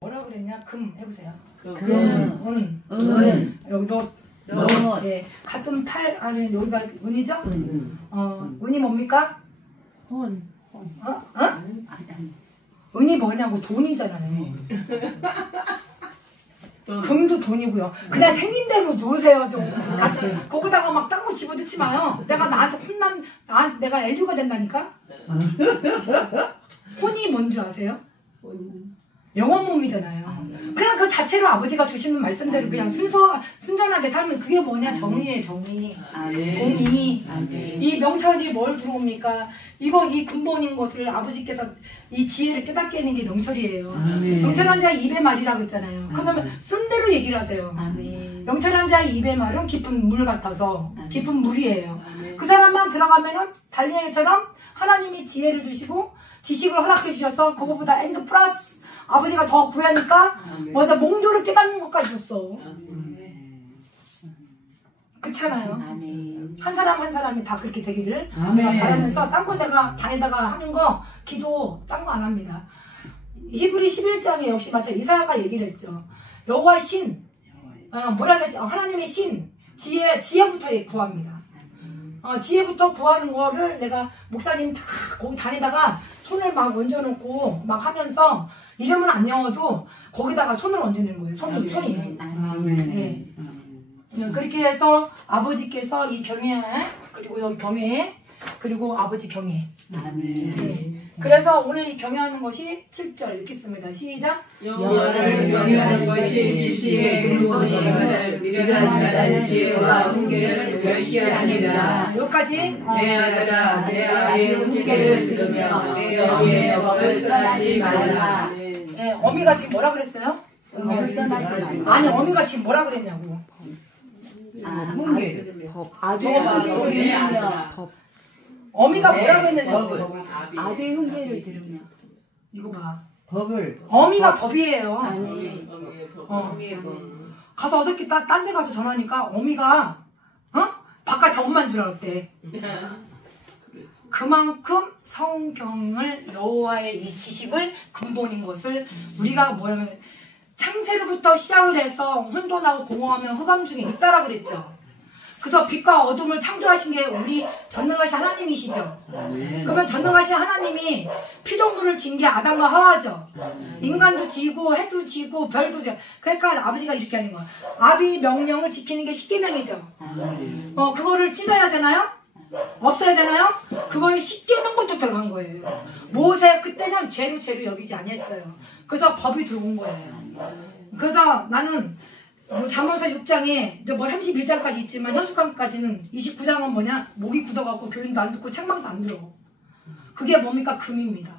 뭐라 그랬냐? 금 해보세요. 은. 여기 너. 네. 가슴 팔 안에 여기가 은이죠? 은이 뭡니까? 은이 뭐냐고 돈이잖아요. 금도 돈이고요. 그냥 생긴 대로 놓으세요 좀. 거기다가 막 딴 거 집어넣지 마요. 나한테 내가 엘류가 된다니까. 혼이 뭔지 아세요? 영원 몸이잖아요. 그냥 그 자체로 아버지가 주시는 말씀대로 그냥 순전하게 살면 그게 뭐냐? 정의예요, 정의. 공의. 이 명철이 뭘 들어옵니까? 이 근본인 것을 아버지께서 이 지혜를 깨닫게 하는 게 명철이에요. 명철한 자의 입의 말이라고 했잖아요. 그러면 쓴 대로 얘기를 하세요. 명철한 자의 입의 말은 깊은 물 같아서 깊은 물이에요. 그 사람만 들어가면은 달리엘처럼 하나님이 지혜를 주시고 지식을 허락해 주셔서 그거보다 엔드 플러스 아버지가 더 구하니까 맞아 몽조를 깨닫는 것까지 줬어. 그렇잖아요. 한 사람 한 사람이 다 그렇게 되기를 제가 바라면서 딴 거 내가 다니다가 하는 거 기도 딴 거 안 합니다. 히브리 11장에 역시 마찬 이사야가 얘기를 했죠. 여호와의 신 뭐라 그랬지? 하나님의 신 지혜부터 구합니다. 지혜부터 구하는 거를 내가 목사님 다 거기 다니다가 손을 막 얹어놓고 막 하면서 이름은 안 영어도 거기다가 손을 얹어놓는 거예요. 손이. 네. 그렇게 해서 아버지께서 이 경외 그리고 여기 경외 그리고 아버지 경외. 네. 그래서 오늘 이 경외하는 것이 7절 읽겠습니다. 시작. 영원을 경외하는 것이 지식의 근본임을 미련한 자는 지혜와 훈계를 멸시하느니라. 여기까지. 내 아들아 내 아이의 훈계를 들으며 내 어미의 법을 떠나지 말라. 네, 어미가 지금 뭐라 그랬어요? 법을 떠나지 말라. 아니 어미가 지금 뭐라 그랬냐고. 어미가 뭐라고 했느냐고. 아들 훈계를 들으며. 이거 봐. 법을. 어미가 법이에요. 가서 어저께 딴 데 가서 전화하니까 어미가 바깥에 엄마인 줄 알았대. 그만큼 성경을 여호와의 이 지식을 근본인 것을 우리가 뭐냐면 창세로부터 시작을 해서 혼돈하고 공허하며 흑암 중에 있다라 그랬죠. 그래서 빛과 어둠을 창조하신 게 우리 전능하신 하나님이시죠. 그러면 전능하신 하나님이 피조물을 지은 게 아담과 하와죠. 인간도 지고 해도 지고 별도 지고. 그러니까 아버지가 이렇게 하는 거야. 아비 명령을 지키는 게 십계명이죠. 그거를 찢어야 되나요? 없어야 되나요? 그거는 십계명부터 들어간 거예요. 모세 그때는 죄로 여기지 아니했어요. 그래서 법이 들어온 거예요. 그래서 나는 잠언서 6장에 뭐 31장까지 있지만 현숙함까지는 29장은 뭐냐? 목이 굳어갖고 교인도 안 듣고 책망도 안 들어. 그게 뭡니까? 금입니다.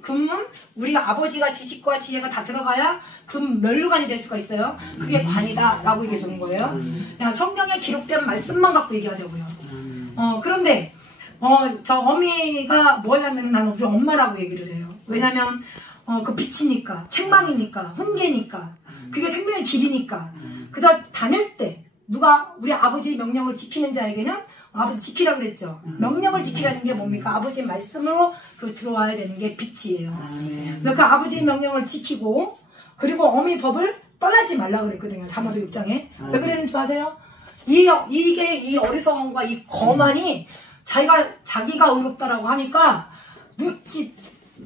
금은 우리가 아버지가 지식과 지혜가 다 들어가야 금 멸류관이 될 수가 있어요. 그게 관이다 라고 얘기해 주는 거예요. 그냥 성경에 기록된 말씀만 갖고 얘기하자고요. 그런데 저 어미가 뭐냐면 나는 우리 엄마라고 얘기를 해요. 왜냐면 그 빛이니까 책망이니까 훈계니까 그게 생명의 길이니까. 그래서 다닐 때 누가 우리 아버지 명령을 지키는 자에게는 아버지 지키라 그랬죠. 명령을 지키라는 게 뭡니까? 아버지 말씀으로 들어와야 되는 게 빛이에요. 그러니까 그 아버지 명령을 지키고 그리고 어미 법을 떠나지 말라 그랬거든요. 잠언서 6장에. 왜 그랬는 줄 아세요? 이게 이 어리석음과 이 거만이 자기가 의롭다라고 하니까 묵짓,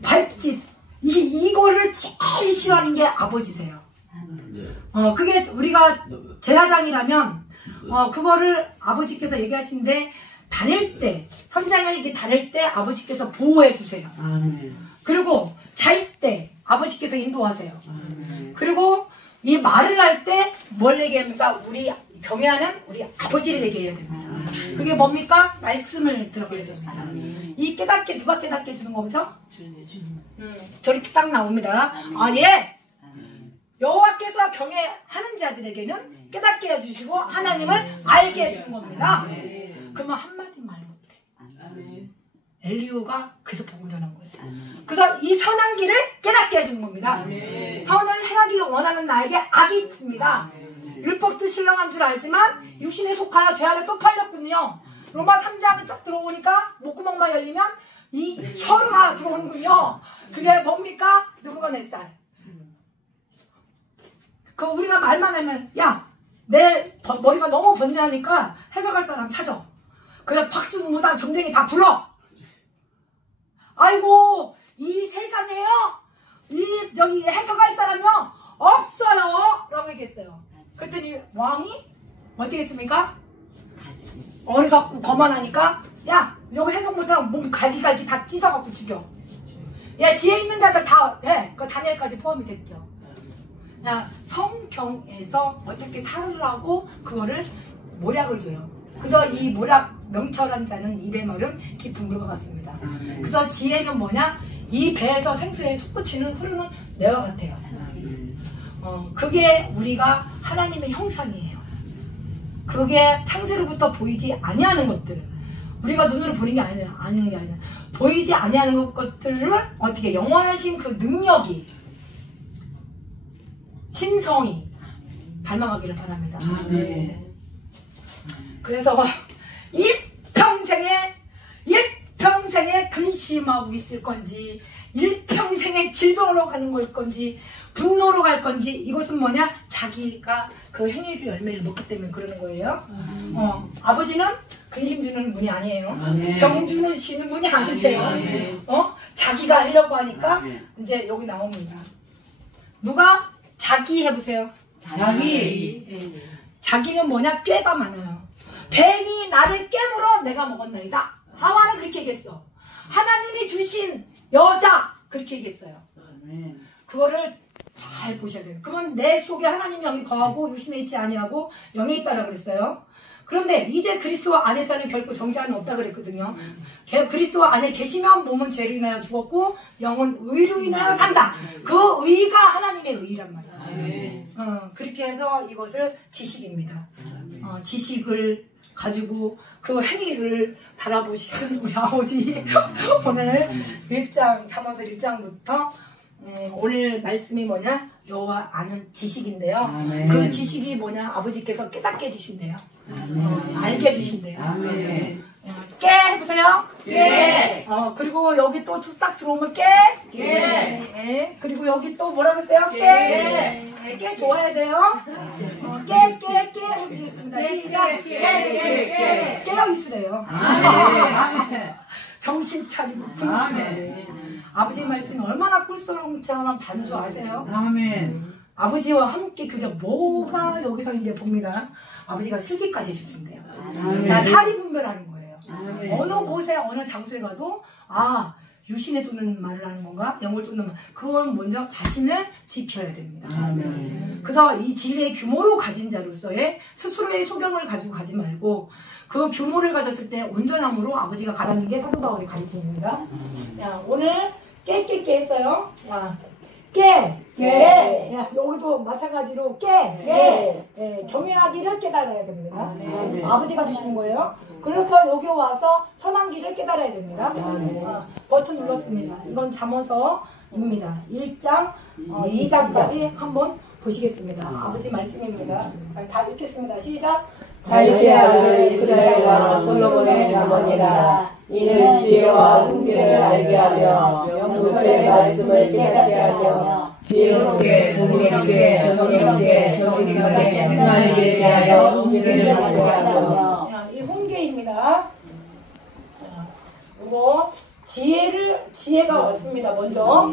발짓 이거를 제일 싫어하는 게 아버지세요. 그게 우리가 제사장이라면 그거를 아버지께서 얘기하시는데 다닐 때 현장에 이렇게 다닐 때 아버지께서 보호해 주세요. 그리고 잘 때 아버지께서 인도하세요. 그리고 이 말을 할 때 뭘 얘기합니까? 우리 경외하는 우리 아버지를 얘기해야 됩니다. 그게 뭡니까? 말씀을 들어가야 됩니다. 이 깨닫게 누가 깨닫게 해주는 거죠? 저렇게 딱 나옵니다. 예. 여호와께서 경외하는 자들에게는 깨닫게 해주시고 하나님을 알게 해주는 겁니다. 그러면 한마디 말 못해. 엘리후가 그래서 복음 전한 거예요. 그래서 이 선한 길을 깨닫게 해주는 겁니다. 선을 행하기 원하는 나에게 악이 있습니다. 율법도 신령한 줄 알지만 육신에 속하여 죄 아래 또 팔렸군요. 로마 3장이 딱 들어오니까 목구멍만 열리면 이 혀가 들어오는군요. 그게 뭡니까? 느부갓네살. 그 우리가 말만 하면 야, 내 머리가 너무 번뇌하니까 해석할 사람 찾아. 그냥 박수, 무당, 정댕이 다 불러. 아이고, 이 세상에요, 저기 해석할 사람이요 없어요 라고 얘기했어요. 그랬더니 왕이 어떻게 했습니까? 어리석고 거만하니까 야, 여기 해석 못하면 몸 갈기갈기 다 찢어갖고 죽여. 야, 지혜 있는 자들 다 해. 그 다니엘까지 포함이 됐죠. 야, 성경에서 어떻게 살으라고 그거를 모략을 줘요. 그래서 이 모략 명철한 자는 입의 말은 깊은 물과 같습니다. 그래서 지혜는 뭐냐? 이 배에서 생수에 솟구치는 흐르는 내와 같아요. 그게 우리가 하나님의 형상이에요. 그게 창세로부터 보이지 아니하는 것들, 우리가 눈으로 보는 게 아니는 게 아니라 보이지 아니하는 것들을 어떻게 영원하신 그 능력이, 신성이 닮아가기를 바랍니다. 그래서 일평생에 근심하고 있을 건지, 일평생에 질병으로 가는 걸 건지, 분노로 갈 건지, 이것은 뭐냐? 자기가 그 행위의 열매를 먹기 때문에 그러는 거예요. 아버지는 근심 주는 분이 아니에요. 병 주시는 분이 아니세요. 자기가 하려고 하니까 이제 여기 나옵니다. 누가? 자기 해보세요. 자기는 뭐냐? 꾀가 많아요. 뱀이 나를 깨물어 내가 먹었나이다. 하와는 그렇게 얘기했어. 하나님이 주신 여자, 그렇게 얘기했어요. 그거를 잘 보셔야 돼요. 그러면 내 속에 하나님 영이 거하고 육신에 있지 아니하고 영에 있다라고 그랬어요. 그런데 이제 그리스도 안에서는 결코 정죄함이 없다 그랬거든요. 그리스도 안에 계시면 몸은 죄로 인하여 죽었고 영은 의로 인하여 산다. 그 의가 하나님의 의란 말이에요. 그렇게 해서 이것을 지식입니다. 지식을 가지고 그 행위를 바라보시는 우리 아버지 오늘 1장 잠언서 1장부터 오늘 말씀이 뭐냐? 여호와 아는 지식인데요. 그 지식이 뭐냐? 아버지께서 깨닫게 해주신대요. 알게 해주신대요. 깨 해보세요. 깨. 그리고 여기 또 딱 들어오면 깨. 깨. 그리고 여기 또 뭐라고 했어요? 깨. 깨 좋아야 돼요. 깨 해보시겠습니다. 시작. 깨. 깨어 있으래요. 정신 차리고 분신해. 아버지 말씀이 얼마나 꿀소렁처럼 단줄 아세요? 아버지와 함께 그저 뭐가 여기서 이제 봅니다. 아버지가 슬기까지 해주신대요. 사리 분별하는 거예요. 어느 곳에 어느 장소에 가도 유신에 쫓는 말을 하는 건가? 영을 쫓는 말. 그걸 먼저 자신을 지켜야 됩니다. 그래서 이 진리의 규모로 가진 자로서의 스스로의 소경을 가지고 가지 말고 그 규모를 가졌을 때 온전함으로 아버지가 가라는 게 사도 바울의 가르침입니다. 오늘 깨 했어요. 깨. 야, 여기도 마찬가지로 깨. 경외하기를 깨달아야 됩니다. 아버지가 주시는 거예요. 그래서 여기 와서 선한 길을 깨달아야 됩니다. 버튼 눌렀습니다. 이건 잠언서입니다. 1장, 2장까지 한번 보시겠습니다. 아버지 말씀입니다. 다 읽겠습니다. 시작. 다윗의 아들 이스라엘 왕 솔로몬의 잠언이라. 이는 지혜와 훈계를 알게 하며 명철의 말씀을 깨닫게 하며 지혜롭게 공의롭게 정의롭게 정직하게 행하는 일에 대하여 훈계를 받게 하며. 이 훈계입니다. 이거 지혜가 왔습니다. 먼저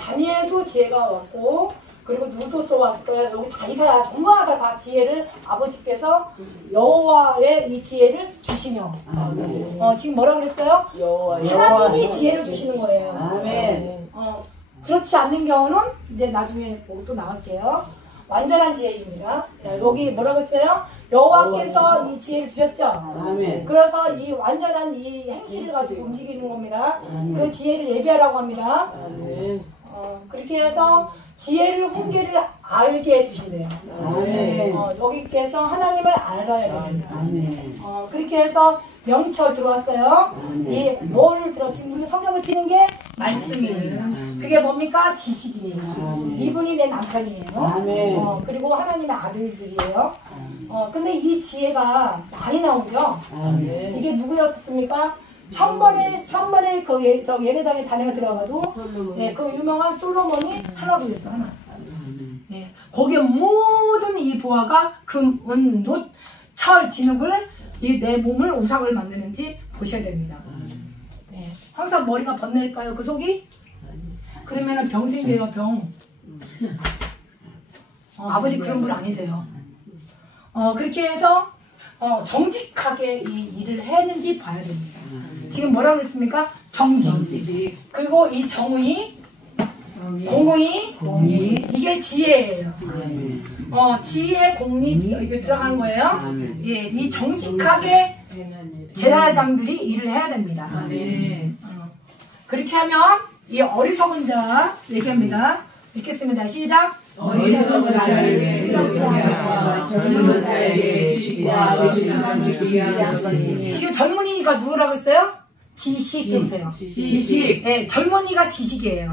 다니엘도 지혜가 왔고, 그리고 누구도 또 왔을 거예요. 여기 다 이사야 전부가 다 지혜를 아버지께서 여호와의 이 지혜를 주시며, 지금 뭐라 그랬어요? 하나님이 지혜를 주시는 거예요. 아멘. 그렇지 않는 경우는 이제 나중에 또 나갈게요. 완전한 지혜입니다. 여기 뭐라고 했어요? 여호와께서 이 지혜를 주셨죠. 아멘. 그래서 이 완전한 이 행실을 가지고 움직이는 겁니다. 그 지혜를 예비하라고 합니다. 아멘. 그렇게 해서 지혜를 훈계를 알게 해주신대요. 여기께서 하나님을 알아야 됩니다. 그렇게 해서 명철 들어왔어요. 이 뭐를 들어? 지금 우리 성경을 피는 게 말씀입니다. 그게 뭡니까? 지식이에요. 이분이 내 남편이에요. 그리고 하나님의 아들들이에요. 근데 이 지혜가 많이 나오죠. 이게 누구였습니까? 천번에 저 예배당에 다녀가 들어가도 그 유명한 솔로몬이 하나도 됐어. 하나. 예, 거기에 모든 이 보화가 금, 은, 놋, 철, 진흙을 이 내 몸을 우상을 만드는지 보셔야 됩니다. 예, 항상 머리가 번낼까요? 그 속이? 그러면은 병 생겨요, 병. 아버지 그런 분 아니세요. 그렇게 해서 정직하게 이 일을 했는지 봐야 됩니다. 지금 뭐라고 그랬습니까? 정직. 그리고 이 정의, 공의, 이게 지혜예요. 지혜, 공리 이게 들어가는 거예요. 예, 이 정직하게 제사장들이 일을 해야 됩니다. 그렇게 하면 이 어리석은 자 얘기합니다. 읽겠습니다. 시작. 어리석은 자에게 실험하며 젊은 자에게 지식과 지식이 귀한 것이니. 지금 젊은이가 누구라고 했어요? 지식 보세요. 지식. 네, 젊은이가 지식이에요.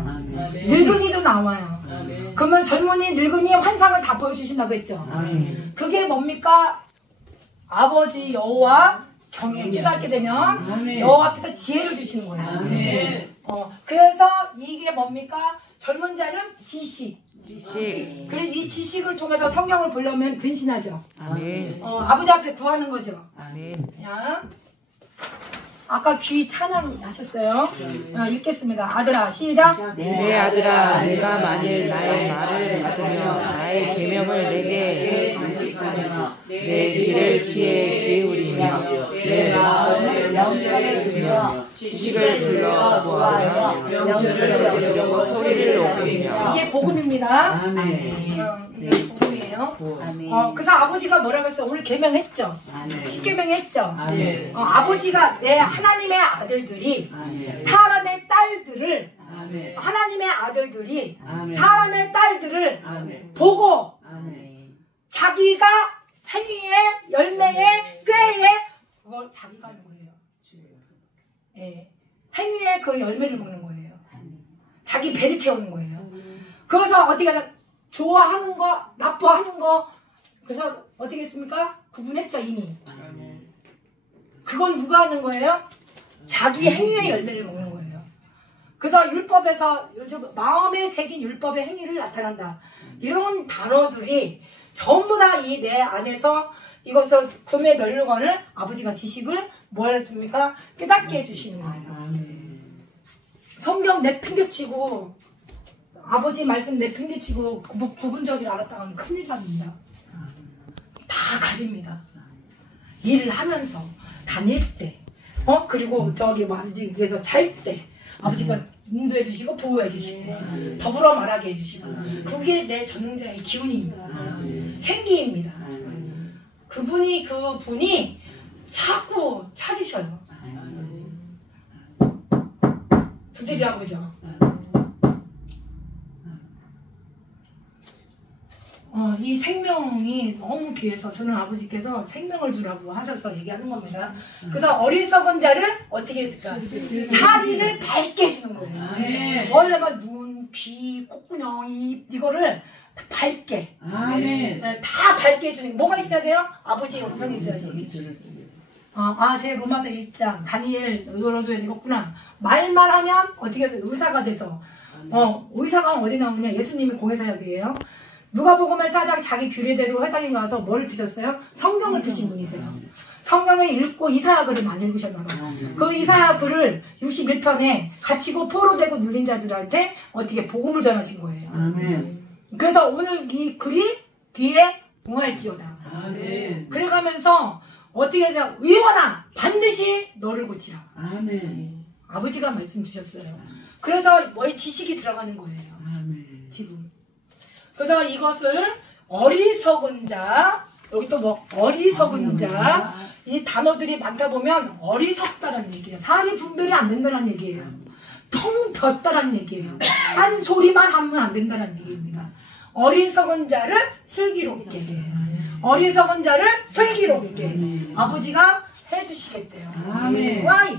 늙은이도 나와요. 그러면 젊은이, 늙은이의 환상을 다 보여주신다고 했죠. 그게 뭡니까? 아버지 여호와 경에 깨닫게 되면 여호와 앞에서 지혜를 주시는 거예요. 그래서 이게 뭡니까? 젊은 자는 지식. 그래서 이 지식을 통해서 성경을 보려면 근신하죠. 아버지 앞에 구하는 거죠. 자, 아까 귀 찬양 하셨어요. 읽겠습니다. 아들아, 시작. 내 아들아, 내가 만일 나의 말을 받으며 나의 계명을 내게 간직하며 내 길을 귀에 기울이며 내 마음을 명철에 두며 지식을 불러 구하며 명철을 얻으려고 소리를 높이며. 이게 복음입니다. 이게 복음이에요. 그래서 아버지가 뭐라고 했어요? 오늘 계명했죠. 십계명했죠. 아버지가 내 하나님의 아들들이 사람의 딸들을 하나님의 아들들이 사람의 딸들을 보고 자기가 행위의 열매의 꾀에 그걸 자기가 하는 거예요. 예, 행위의 그 열매를 먹는 거예요. 자기 배를 채우는 거예요. 그래서 어떻게 가서 좋아하는 거, 나빠하는 거, 그래서 어떻게 했습니까? 구분했죠 이미. 그건 누가 하는 거예요? 자기 행위의 열매를 먹는 거예요. 그래서 율법에서 요즘 마음에 새긴 율법의 행위를 나타난다. 이런 단어들이 전부 다 이 내 안에서 이것을 금의 멸류관을 아버지가 지식을 뭘 했습니까? 깨닫게 해주시는 거예요. 성경 내팽개치고 아버지 말씀 내팽개치고 구분적이라 알았다 하면 큰일 납니다. 다 가립니다. 일을 하면서 다닐 때 그리고 저기 아버지께서 잘 때 아버지가 인도해 주시고 보호해 주시고 더불어 말하게 해주시고 그게 내 전능자의 기운입니다. 생기입니다. 그분이 자꾸 찾으셔요. 두드리라고 그죠? 이 생명이 너무 귀해서 저는 아버지께서 생명을 주라고 하셔서 얘기하는 겁니다. 그래서 어리석은 자를 어떻게 했을까? 사리를 밝게 해주는 거예요. 원래만 눈, 귀, 콧구녕 이거를 다 밝게 다 밝게 해주는 게 뭐가 있어야 돼요? 아버지의 음성이 있어야지. 제 로마서 1장 다니엘 열어줘야 되겠구나. 말만 하면 어떻게 해서 의사가 돼서 의사가 어디 나오냐? 예수님이 공회사역이에요. 누가복음의 4장 자기 규례대로 회당에 가서 뭘 피셨어요? 성경을 피신 분이세요. 성경을 읽고 이사야 글을 많이 읽으셨나봐요. 그 이사야 글을 61편에 갇히고 포로되고 눌린 자들한테 어떻게 복음을 전하신 거예요. 그래서 오늘 이 글이 귀에 응할지어다. 그래가면서 어떻게 하냐? 의원아 반드시 너를 고치라. 아버지가 말씀 주셨어요. 그래서 뭐의 지식이 들어가는 거예요. 지금. 그래서 이것을 어리석은 자, 여기 또 뭐 어리석은 자, 이 단어들이 많다 보면 어리석다라는 얘기예요. 사리 분별이 안 된다는 얘기예요. 텅 ቢ었다라는 얘기예요. 한 소리만 하면 안 된다는 얘기입니다. 어리석은 자를 슬기롭게, 어리석은 자를 슬기롭게 아버지가 해주시겠대요. Why?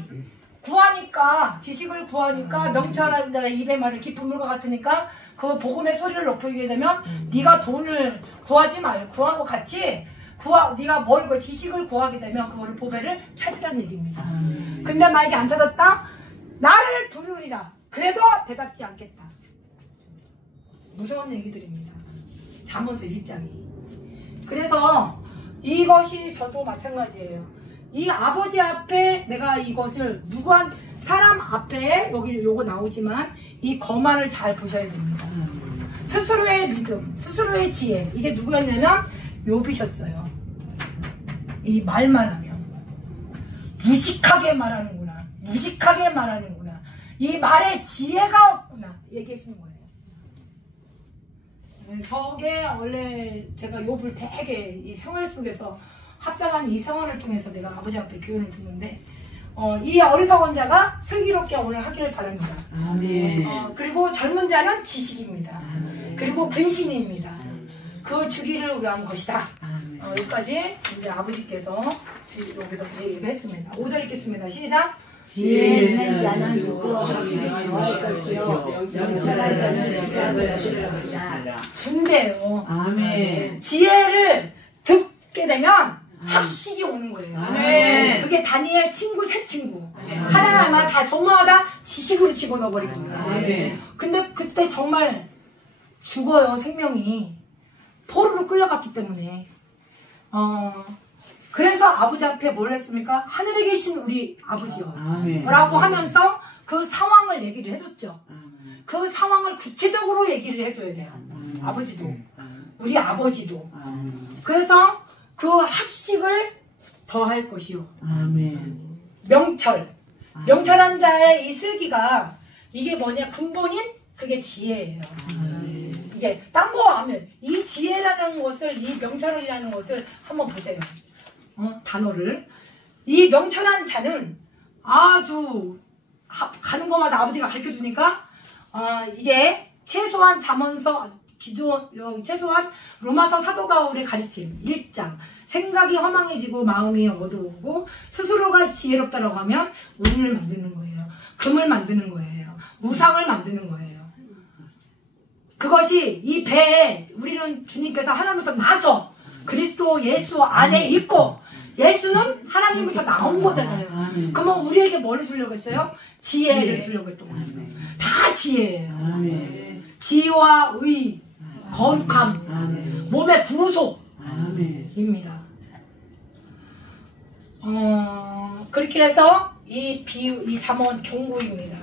구하니까, 지식을 구하니까 명철한 자의 입의 말을 깊은 물과 같으니까 그 복음의 소리를 높이게 되면 네가 돈을 구하지 말고 구하고 같이 네가 뭘 지식을 구하게 되면 그거를 보배를 찾으라는 얘기입니다. 근데 만약에 안 찾았다? 나를 부르리라. 그래도 대답지 않겠다. 무서운 얘기들입니다. 잠언서 1장이. 그래서 이것이 저도 마찬가지예요. 이 아버지 앞에 내가 이것을 무관 사람 앞에 여기 요거 나오지만 이 거만을 잘 보셔야 됩니다. 스스로의 믿음, 스스로의 지혜, 이게 누구였냐면 욥이셨어요. 이 말만 하면 무식하게 말하는구나, 무식하게 말하는구나, 이 말에 지혜가 없구나 얘기하시는 거예요. 저게 원래 제가 욥을 되게 이 생활 속에서 합당한 이 생활을 통해서 내가 아버지 앞에 교훈을 듣는데 이 어리석은 자가 슬기롭게 오늘 하길 바랍니다. 아멘. 그리고 젊은 자는 지식입니다. 아멘. 그리고 근신입니다. 그 주기를 위한 것이다. 아멘. 여기까지 이제 아버지께서 여기서 얘기를 했습니다. 5절 읽겠습니다. 시작. 지혜 있는 자는 듣고 확실히 구할 것이요 명철한 자는 시간을 쉴 것이다. 준대요. 아멘. 지혜를 듣게 되면 학식이 오는 거예요. 아멘. 그게 다니엘 친구 세 친구. 하나하나 다 전부하다 지식으로 집어넣어버릴 거예요. 아멘. 근데 그때 정말 죽어요, 생명이. 포로로 끌려갔기 때문에. 그래서 아버지 앞에 뭘 했습니까? 하늘에 계신 우리 아버지요. 아멘. 라고 하면서 그 상황을 얘기를 해줬죠. 아멘. 그 상황을 구체적으로 얘기를 해줘야 돼요. 아버지도. 우리 아버지도. 아멘. 그래서 그 학식을 더할 것이요. 아멘. 명철. 명철한 자의 이 슬기가 이게 뭐냐? 근본인 그게 지혜예요. 아멘. 이게 딴 거 하면 이 지혜라는 것을, 이 명철이라는 것을 한번 보세요. 단어를. 이 명철한 자는 아주 가는 것마다 아버지가 가르쳐 주니까 이게 최소한 잠언서 최소한 로마서 사도 바울의 가르침 1장 생각이 허망해지고 마음이 어두우고 스스로가 지혜롭다라고 하면 은을 만드는 거예요. 금을 만드는 거예요. 우상을 만드는 거예요. 그것이 이 배에 우리는 주님께서 하나님부터 나서 그리스도 예수 안에 있고 예수는 하나님부터 나온 거잖아요. 그러면 우리에게 뭘 주려고 했어요? 지혜를 주려고 했던 거예요. 다 지혜예요. 아멘. 지혜와 의, 거룩함, 아멘. 몸의 아멘. 구속입니다. 그렇게 해서 이 잠언 경고입니다.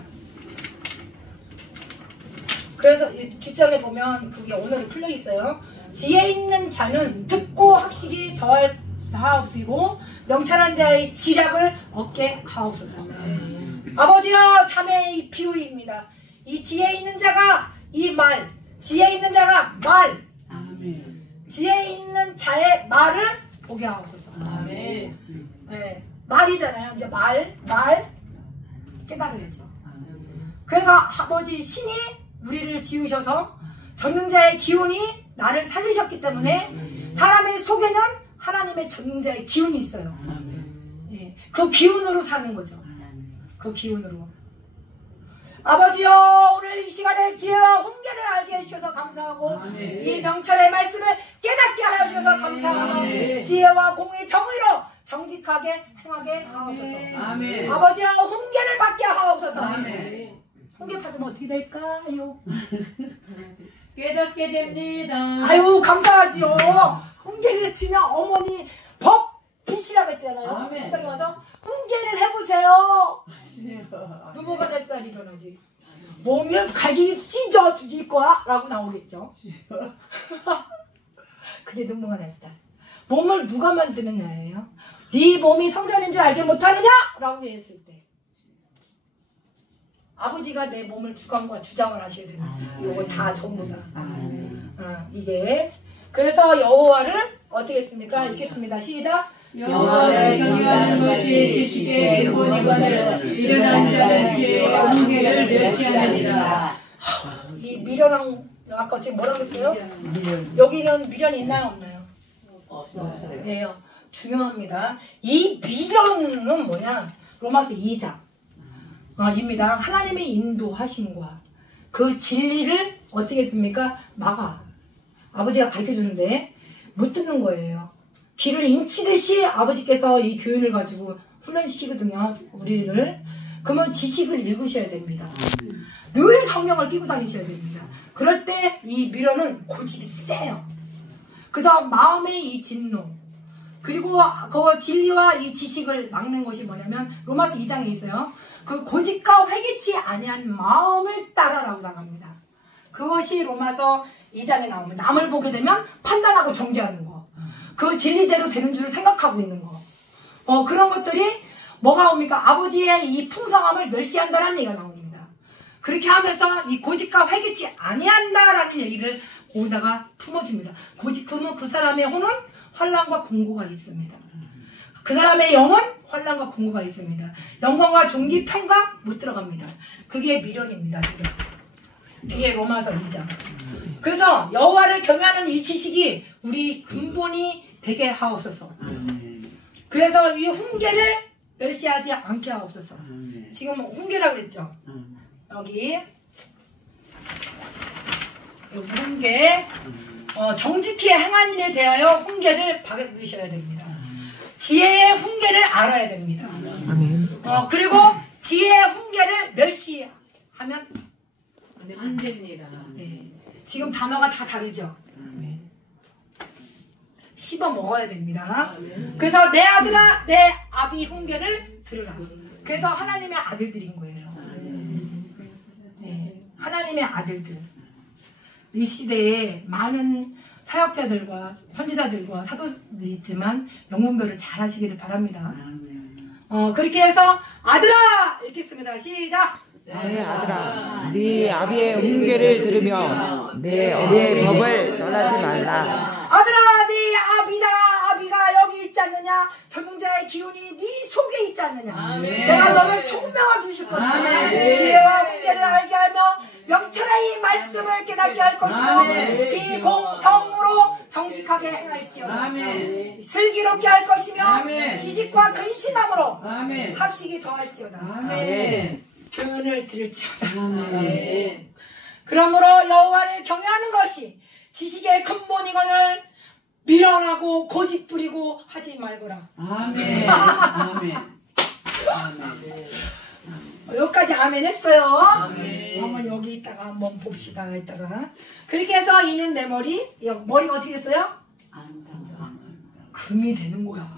그래서 이 뒷장에 보면 그게 언어로 풀려 있어요. 지혜 있는 자는 듣고 학식이 더할 하옵시고 명철한 자의 지략을 얻게 하옵소서. 아버지여, 자매의 비유입니다. 이 지혜 있는 자가 이 말, 지혜 있는 자가 말, 아멘. 지혜 있는 자의 말을 보게 하옵소서. 아멘. 네, 말이잖아요. 이제 말 깨달아야죠. 그래서 아버지 신이 우리를 지으셔서 전능자의 기운이 나를 살리셨기 때문에 사람의 속에는 하나님의 전능자의 기운이 있어요. 예, 그 기운으로 사는 거죠. 그 기운으로. 아버지여, 오늘 이 시간에 지혜와 훈계를 알게 해주셔서 감사하고 이 명철의 말씀을 깨닫게 하여 주셔서 감사하고 지혜와 공의 정의로 정직하게 행하게 하옵소서. 아멘. 아버지여, 훈계를 받게 하옵소서. 아멘. 훈계 받으면 어떻게 될까요? 깨닫게 됩니다. 아유, 감사하지요. 훈계를 치면 어머니 법 빛이라고 했잖아요. 아멘. 갑자기 와서 훈계를 해보세요. 부모가 될 살 일어나지. 몸을 갈기 찢어 죽일 거야 라고 나오겠죠. 그게 눈물가 났다. 몸을 누가 만드느냐예요. 네 몸이 성전인 줄 알지 못하느냐 라고 했을 때 아버지가 내 몸을 주장을 하셔야 됩니다. 이거 다 전부 다. 이게 그래서 여호와를 어떻게 했습니까? 읽겠습니다. 시작. 여호와를 경외하는 것이 지식의 근본이거늘 미련한 자는 지혜와 훈계를 멸시하느니라. 이 미련한 아까 지금 뭐라고 했어요? 여기는 미련이 있나요, 없나요? 없어요. 예요. 중요합니다. 이 미련은 뭐냐? 로마서 2장 입니다. 하나님의 인도하심과 그 진리를 어떻게 됩니까? 막아. 아버지가 가르쳐주는데 못 듣는 거예요. 귀를 인치듯이 아버지께서 이 교훈을 가지고 훈련시키거든요. 우리를. 그러면 지식을 읽으셔야 됩니다. 늘 성경을 끼고 다니셔야 됩니다. 그럴 때 이 미련은 고집이 세요. 그래서 마음의 이 진노, 그리고 그 진리와 이 지식을 막는 것이 뭐냐면 로마서 2장에 있어요. 그 고집과 회개치 아니한 마음을 따라라고 나갑니다. 그것이 로마서 2장에 나오면 남을 보게 되면 판단하고 정죄하는 거, 그 진리대로 되는 줄 생각하고 있는 거, 그런 것들이 뭐가 옵니까? 아버지의 이 풍성함을 멸시한다라는 얘기가 나옵니다. 그렇게 하면서 이 고집과 회개치 아니한다라는 얘기를 거기다가 품어줍니다. 고집하면 그 사람의 혼은 환난과 공고가 있습니다. 그 사람의 영은 환난과 공고가 있습니다. 영광과 존귀 평강 못 들어갑니다. 그게 미련입니다. 미련. 그게 로마서 2장. 그래서 여호와를 경외하는 이 지식이 우리 근본이 되게 하옵소서. 그래서 이 훈계를 멸시하지 않게 하옵소서. 지금 훈계라고 그랬죠. 여기 훈계, 정직히 행한 일에 대하여 훈계를 받으셔야 됩니다. 지혜의 훈계를 알아야 됩니다. 그리고 지혜의 훈계를 멸시하면 안 됩니다. 네. 지금 단어가 다 다르죠. 씹어 먹어야 됩니다. 그래서 내 아들아, 내 아비 훈계를 들으라. 그래서 하나님의 아들들인 거예요. 네. 하나님의 아들들. 이 시대에 많은 사역자들과 선지자들과 사도들이 있지만 영문별을 잘 하시기를 바랍니다. 그렇게 해서 아들아 이렇게 씁니다. 시작. 내 아들아, 네 아비의 훈계를 들으며 내 어미의 법을 떠나지 말라. 아들아, 네 아비가 여기 있지 않느냐? 전능자의 기운이 네 속에 있지 않느냐? 내가 너를 총명을 주실 것이다. 지혜와 훈계를 알게 하며 명철의 말씀을 깨닫게 할 것이며 지공정으로 정직하게 행할지어다. 슬기롭게 할 것이며 지식과 근신함으로 학식이 더할지어다. 교훈을 들을지어다. 그러므로 여호와를 경외하는 것이 지식의 근본이거늘 미련하고 고집 부리고 하지 말거라. 아멘. 여기까지 아멘 했어요. 한번 여기 있다가 한번 봅시다. 이따가 그렇게 해서 이는 내 머리가 어떻게 됐어요? 금이 되는 거야.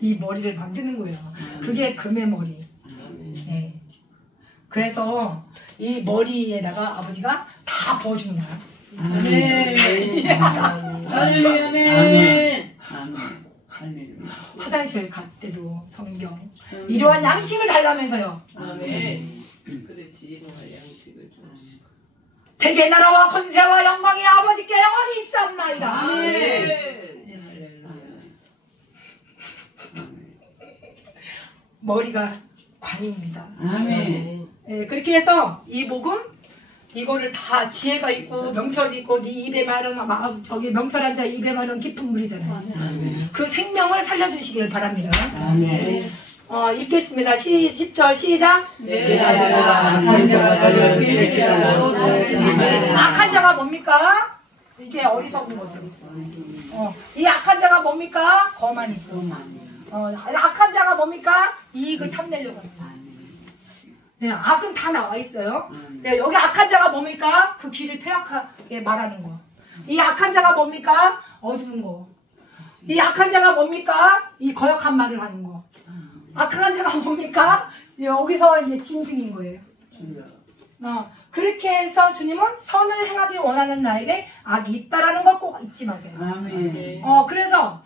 이 머리를 만드는 거예요. 그게 금의 머리. 네. 그래서 이 머리에다가 아버지가 다 부어주는 거야. 아멘. 화장실 갈 때도 성경 이러한 양식을 달라면서요. 그렇지, 이러한 양식을 주시고. 대개 나라와 권세와 영광이 아버지께 영원히 있사옵나이다. 머리가 관입니다. 아멘. 네, 그렇게 해서 이 복은 이거를 다 지혜가 있고 명철이 있고 네 입에 마른 저기 명철한 자 입에 마른 깊은 물이잖아요. 그 생명을 살려주시길 바랍니다. 아멘. 읽겠습니다. 10절 시작. 내 아들아, 악한 자가 너를 밀치하고 악한 자가 뭡니까? 이게 어리석은 거죠. 이 악한 자가 뭡니까? 거만이죠. 악한 자가 뭡니까? 이익을 탐내려고 합니다. 네, 악은 다 나와 있어요. 네, 여기 악한 자가 뭡니까? 그 길을 폐악하게 말하는 거. 이 악한 자가 뭡니까? 어두운 거. 이 악한 자가 뭡니까? 이 거역한 말을 하는 거. 악한 자가 뭡니까? 여기서 이제 짐승인 거예요. 그렇게 해서 주님은 선을 행하기 원하는 나에게 악이 있다라는 걸 꼭 잊지 마세요. 아멘. 그래서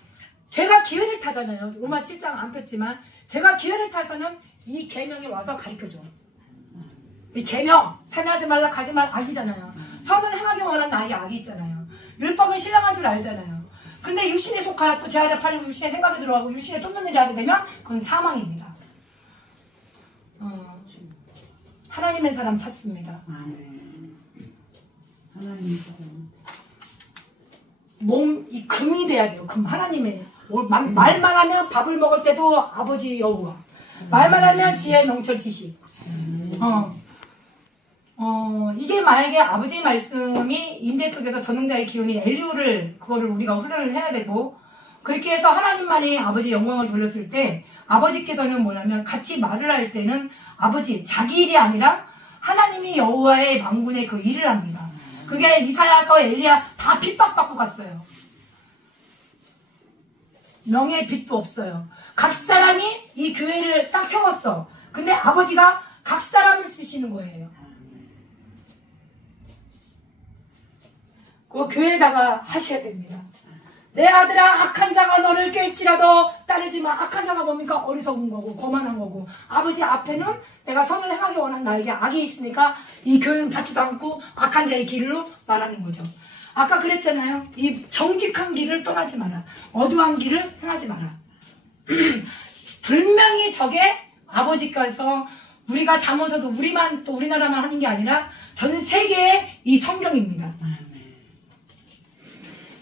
제가 기회를 타잖아요. 로마 7장 안 폈지만 제가 기회를 타서는 이 계명이 와서 가르쳐줘. 이 계명, 살인하지 말라, 가지 말라, 악이잖아요. 선을 행하기 원하는 나에게 악이 있잖아요. 율법은 신령한 줄 알잖아요. 근데 육신에 속하여 또 제 아래 팔리고 육신의 생각이 들어가고 육신에 쫓는 일을 하게 되면 그건 사망입니다. 하나님의 사람 찾습니다. 아멘. 하나님의 사람. 이 금이 돼야 돼요. 금. 하나님의 말만 하면 밥을 먹을 때도 아버지 여호와. 말만 하면 지혜 명철 지식. 이게 만약에 아버지의 말씀이 임대 속에서 전능자의 기운이 엘리우를 그거를 우리가 수련을 해야 되고 그렇게 해서 하나님만이 아버지 영광을 돌렸을 때 아버지께서는 뭐냐면 같이 말을 할 때는 아버지 자기 일이 아니라 하나님이 여호와의 만군의 그 일을 합니다. 그게 이사야서 엘리야 다 핍박받고 갔어요. 명예 빚도 없어요. 각 사람이 이 교회를 딱 세웠어. 근데 아버지가 각 사람을 쓰시는 거예요. 그 교회에다가 하셔야 됩니다. 내 아들아, 악한 자가 너를 깰지라도 따르지 마. 악한 자가 뭡니까? 어리석은 거고 거만한 거고. 아버지 앞에는 내가 선을 행하기 원하는 나에게 악이 있으니까 이 교회는 받지도 않고 악한 자의 길로 말하는 거죠. 아까 그랬잖아요. 이 정직한 길을 떠나지 마라. 어두운 길을 행하지 마라. 분명히 저게 아버지께서 우리가 잠언서도 우리만 또 우리나라만 하는 게 아니라 전 세계의 이 성경입니다.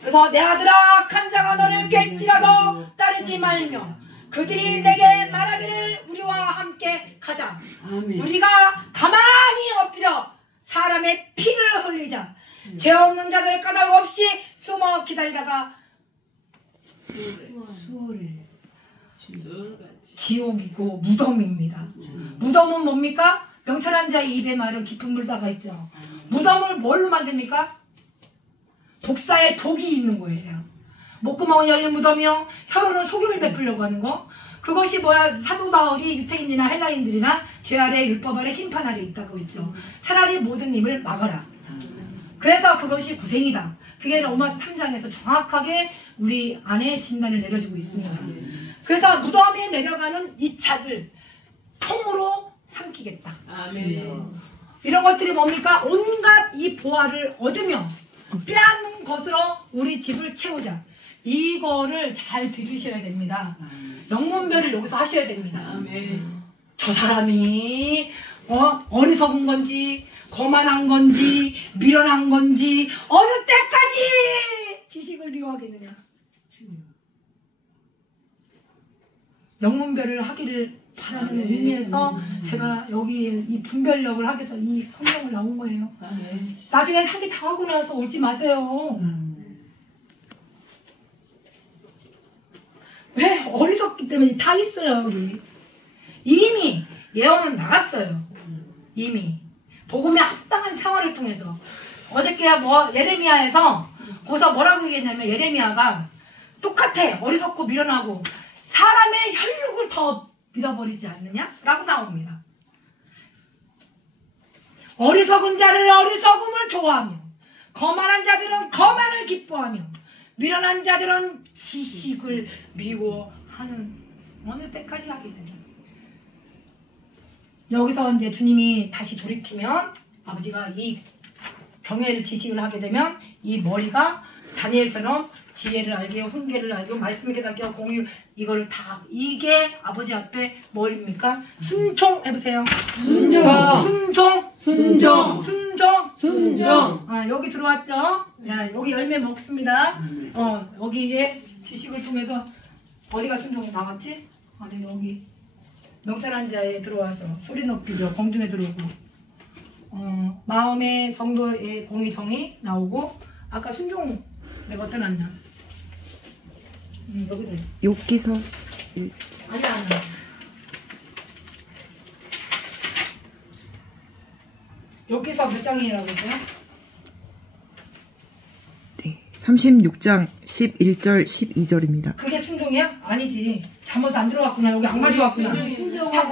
그래서 내 아들아, 악한 자가 너를 깰지라도 따르지 말며 그들이 내게 말하기를 우리와 함께 가자. 우리가 가만히 엎드려 사람의 피를 흘리자. 죄 없는 자들 까닭 없이 숨어 기다리다가 수월을 지옥이고 무덤입니다. 무덤은 뭡니까? 명철한 자의 입에 마른 깊은 물다가 있죠. 무덤을 뭘로 만듭니까? 독사의 독이 있는 거예요. 목구멍은 열린 무덤이요, 혀로는 소금을 베풀려고 하는 거. 그것이 뭐야? 사도 바울이 유태인이나 헬라인들이나 죄 아래 율법 아래 심판 아래 있다고 했죠. 차라리 모든 입을 막아라. 그래서 그것이 고생이다. 그게 로마서 3장에서 정확하게 우리 안에 진단을 내려주고 있습니다. 그래서 무덤에 내려가는 이 차들 통으로 삼키겠다. 이런 것들이 뭡니까? 온갖 이 보화를 얻으며 빼앗는 것으로 우리 집을 채우자. 이거를 잘 들으셔야 됩니다. 영문별을 여기서 하셔야 됩니다. 저 사람이 어리석은 건지 거만한 건지 미련한 건지 어느 때까지 지식을 미워하겠느냐. 영문별을 하기를 바라는 의미에서 제가 여기 이 분별력을 하기 위해서 이 성경을 나온 거예요. 나중에 사기 당하고 나서 오지 마세요. 왜? 어리석기 때문에 다 있어요. 우리 이미 예언은 나갔어요. 이미 복음에 합당한 생활을 통해서. 어저께 예레미야에서 거기서 뭐라고 얘기했냐면, 예레미야가 똑같아. 어리석고 미련하고 사람의 혈육을 더 믿어버리지 않느냐? 라고 나옵니다. 어리석은 자를 어리석음을 좋아하며 거만한 자들은 거만을 기뻐하며 미련한 자들은 지식을 미워하는, 어느 때까지 하게 되냐. 여기서 이제 주님이 다시 돌이키면, 아버지가 이 경외를 지식을 하게 되면 이 머리가 다니엘처럼 지혜를 알게, 훈계를 알게, 말씀을 깨닫게 하고 공유, 이걸 다, 이게 아버지 앞에 뭐입니까? 순종 해보세요. 순종. 순종. 순종. 순종. 순종. 아, 여기 들어왔죠? 야, 여기 열매 먹습니다. 여기에 지식을 통해서 어디가 순종 나왔지? 네, 여기 명철한 자에 들어와서 소리 높이며 공중에 들어오고, 마음의 정도의 공의 정이 나오고, 아까 순종 내가 어디다 놨나? 여기다. 욥기서 아니야. 욥기서 몇 장이라고 했어요? 네, 36장 11절 12절입니다. 그게 순종이야? 아니지. 잠언서 안 들어갔구나. 여기 안 가져왔구나.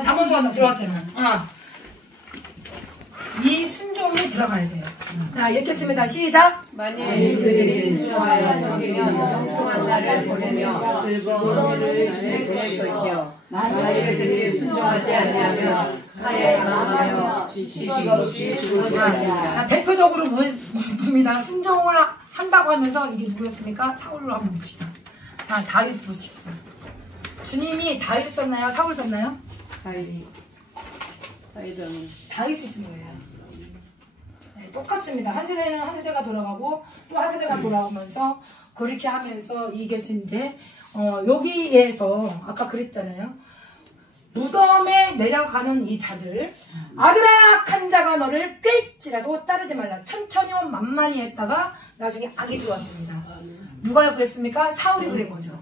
잠언서가 들어왔잖아. 이 순종이 들어가야 돼요. 자, 읽겠습니다. 시작. 만일 그들이 순종하여 섬기면 형통한 날을 보내며 즐거움을 보낼 것이요, 만일 그들이 순종하지 않냐면 칼에 망하며 지식 없이 죽을 것이다. 대표적으로 봅니다. 순종을 한다고 하면서 이게 누구였습니까? 사울로 한번 봅시다. 자, 다윗 보십시다. 주님이 다윗 썼나요? 사울 썼나요? 다윗을 쓴 거예요. 네, 똑같습니다. 한 세대는 한 세대가 돌아가고 또 한 세대가 돌아오면서 그렇게 하면서 이게 이제 여기에서 아까 그랬잖아요. 무덤에 내려가는 이 자들, 아들아, 악한 자가 너를 깰지라도 따르지 말라. 천천히 만만히 했다가 나중에 악이 들어왔습니다. 누가 그랬습니까? 사울이 그런 거죠.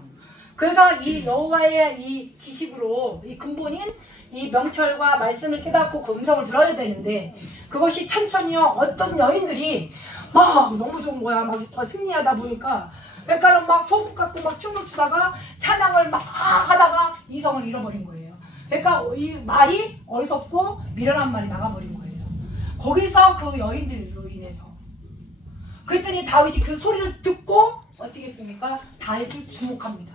그래서 이 여호와의 이 지식으로 이 근본인 이 명철과 말씀을 깨닫고 그 음성을 들어야 되는데, 그것이 천천히요, 어떤 여인들이 막 너무 좋은 거야. 막 승리하다 보니까 그러니까는 막 소금 갖고 막 춤을 추다가 찬양을 막 하다가 이성을 잃어버린 거예요. 그러니까 이 말이 어리석고 미련한 말이 나가버린 거예요. 거기서 그 여인들로 인해서. 그랬더니 다윗이 그 소리를 듣고 어떻게 했습니까? 다윗을 주목합니다.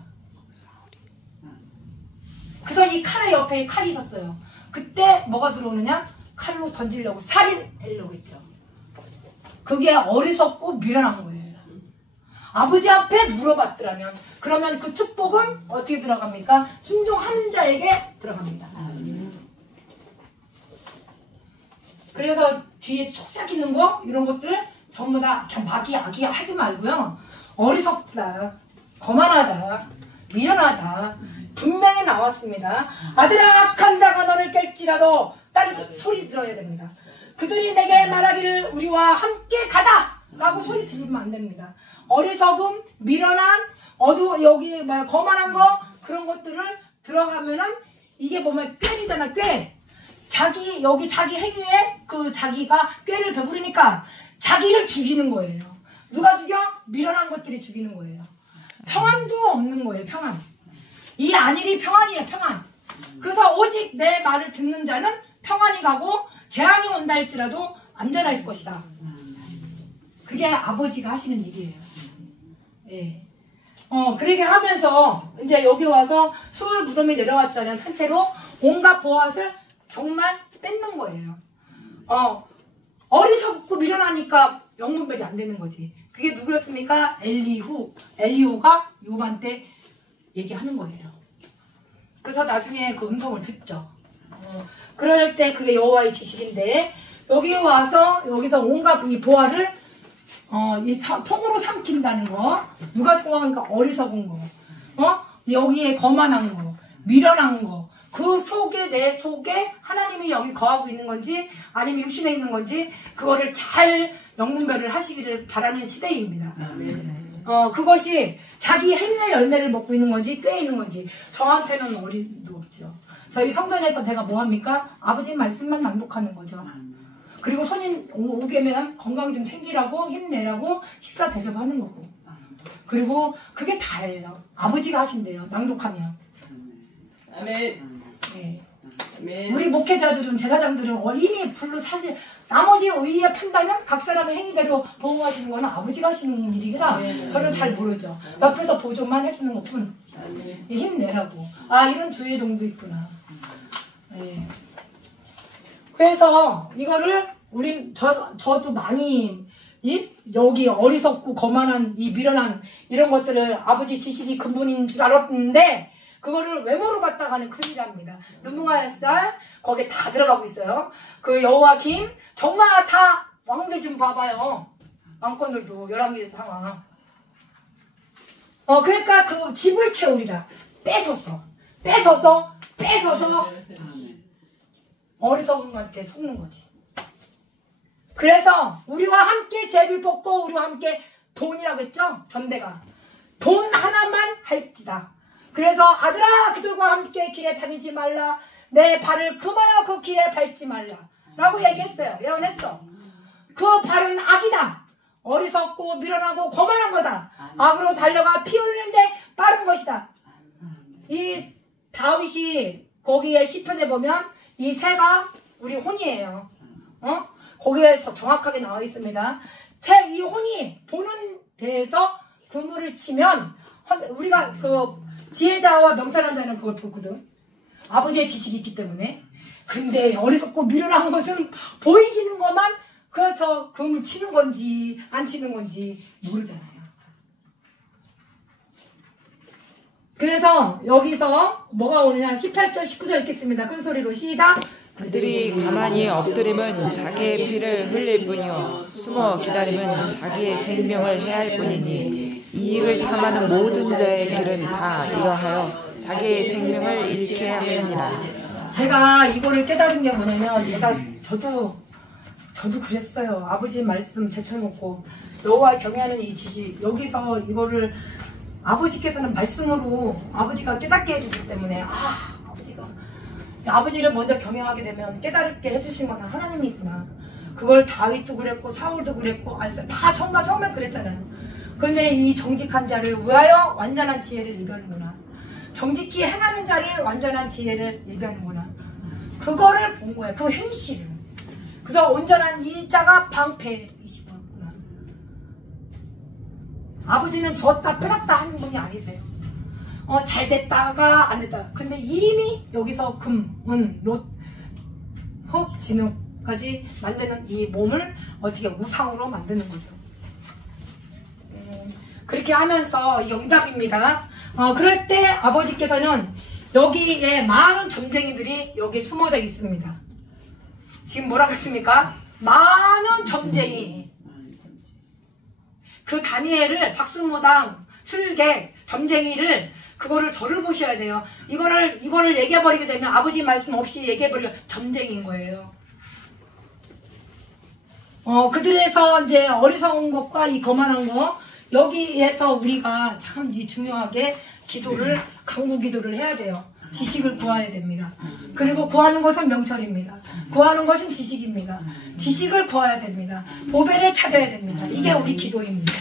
그래서 이 칼 옆에 칼이 있었어요. 그때 뭐가 들어오느냐? 칼로 던지려고 살인하려고 했죠. 그게 어리석고 미련한 거예요. 아버지 앞에 물어봤더라면 그러면 그 축복은 어떻게 들어갑니까? 순종하는 자에게 들어갑니다. 그래서 뒤에 속삭이는 거 이런 것들 전부 다 그냥 마귀 하지 말고요. 어리석다, 거만하다, 미련하다 분명히 나왔습니다. 아들아 악한 자가 너를 깰지라도 딸이 소리 들어야 됩니다. 그들이 내게 말하기를 우리와 함께 가자 라고 소리 들으면 안 됩니다. 어리석음, 미련한, 여기 거만한 거 그런 것들을 들어가면은 이게 보면 꾀이잖아. 꾀. 자기 행위에 그 자기가 꾀를 베부리니까 자기를 죽이는 거예요. 누가 죽여? 미련한 것들이 죽이는 거예요. 평안도 없는 거예요. 평안. 이 안일이 평안이에요. 평안. 그래서 오직 내 말을 듣는 자는 평안이 가고 재앙이 온다 할지라도 안전할 것이다. 그게 아버지가 하시는 일이에요. 예. 그렇게 하면서 이제 여기 와서 소울 무덤이 내려왔잖아요. 산채로 온갖 보앗을 정말 뺏는 거예요. 어리석고 미련하니까 영문별이 안 되는 거지. 그게 누구였습니까? 엘리후가 요한테 얘기하는 거예요. 그래서 나중에 그 음성을 듣죠. 그럴 때 그게 여호와의 지식인데 여기 와서 여기서 온갖 이 보화를 통으로 삼킨다는 거. 누가 좋아하니까 어리석은 거. 여기에 거만한 거. 미련한 거. 그 속에 내 속에 하나님이 여기 거하고 있는 건지 아니면 육신에 있는 건지 그거를 잘 영문별을 하시기를 바라는 시대입니다. 그것이 자기 행위의 열매를 먹고 있는 건지 꽤 있는 건지 저한테는 어림도 없죠. 저희 성전에서 제가 뭐합니까? 아버지 말씀만 낭독하는 거죠. 그리고 손님 오게면 건강 좀 챙기라고 힘내라고 식사 대접하는 거고. 그리고 그게 다예요. 아버지가 하신대요. 낭독하면. 아멘. 네. 아멘. 우리 목회자들은 제사장들은 이미 불로 사실 나머지 의의 판단은 각 사람의 행위대로 보호하시는 거는 아버지가 하시는 일이라 저는 잘 모르죠. 옆에서 보조만 해주는 것뿐. 힘내라고. 이런 주의 종도 있구나. 네. 그래서 이거를 저도 많이 여기 어리석고 거만한 이 미련한 이런 것들을 아버지 지식이 근본인 줄 알았는데 그거를 외모로 갖다가는 큰일입니다. 눈무가살 거기에 다 들어가고 있어요. 그 여호와김 정말 다 왕들 좀 봐봐요. 왕권들도 11개 상황. 그러니까 그 집을 채우리라. 뺏어서 어리석은 것한테 속는 거지. 그래서 우리와 함께 제비를 뽑고 우리와 함께 돈이라고 했죠? 전대가. 돈 하나만 할지다. 그래서 아들아 그들과 함께 길에 다니지 말라. 내 발을 금하여 그 길에 밟지 말라. 라고 얘기했어요. 예언했어. 그 발은 악이다. 어리석고 미련하고 거만한 거다. 악으로 달려가 피 흘리는데 빠른 것이다. 이 다윗이 거기에 시편에 보면 이 새가 우리 혼이에요. 거기에서 정확하게 나와 있습니다. 이 혼이 보는 데에서 그물을 치면 우리가 그 지혜자와 명철한 자는 그걸 보거든. 아버지의 지식이 있기 때문에. 근데 어리석고 미련한 것은 보이기는 것만 그래서 그물 치는 건지 안 치는 건지 모르잖아요. 그래서 여기서 뭐가 오느냐 18절 19절 읽겠습니다. 큰 소리로 시작. 그들이 가만히 엎드림은 자기의 피를 흘릴 뿐이요 숨어 기다림은 자기의 생명을 해할 뿐이니 이익을 탐하는 모든 자의 길은 다 이러하여 자기의 생명을 잃게 하느니라. 제가 이거를 깨달은 게 뭐냐면 저도 그랬어요. 아버지 말씀 제쳐놓고 여호와 경외하는 이 지식 여기서 이거를 아버지께서는 말씀으로 아버지가 깨닫게 해주기 때문에 아버지를 먼저 경외하게 되면 깨닫게 해주신 건 하나님이 있구나. 그걸 다윗도 그랬고 사울도 그랬고 다 처음에 그랬잖아요. 그런데 이 정직한 자를 위하여 완전한 지혜를 예비하는구나. 정직히 행하는 자를 완전한 지혜를 예비하는구나. 그거를 본 거예요. 그 행실을. 그래서 온전한 이 자가 방패이시구나. 아버지는 줬다 뺏었다 하는 분이 아니세요. 잘 됐다가 안 됐다. 근데 이미 여기서 금, 은, 롯, 흙, 진흙까지 만드는 이 몸을 어떻게 우상으로 만드는 거죠. 그렇게 하면서 영답입니다. 그럴 때 아버지께서는 여기에 많은 점쟁이들이 여기 숨어져 있습니다. 지금 뭐라고 했습니까? 많은 점쟁이. 그 다니엘을 박수무당, 술객, 점쟁이를 그거를 저를 보셔야 돼요. 이거를 얘기해버리게 되면 아버지 말씀 없이 얘기해버리면 점쟁이인 거예요. 그들에서 이제 어리석은 것과 이 거만한 것, 여기에서 우리가 참 중요하게 기도를, 강구 기도를 해야 돼요. 지식을 구해야 됩니다. 그리고 구하는 것은 명철입니다. 구하는 것은 지식입니다. 지식을 구해야 됩니다. 보배를 찾아야 됩니다. 이게 우리 기도입니다.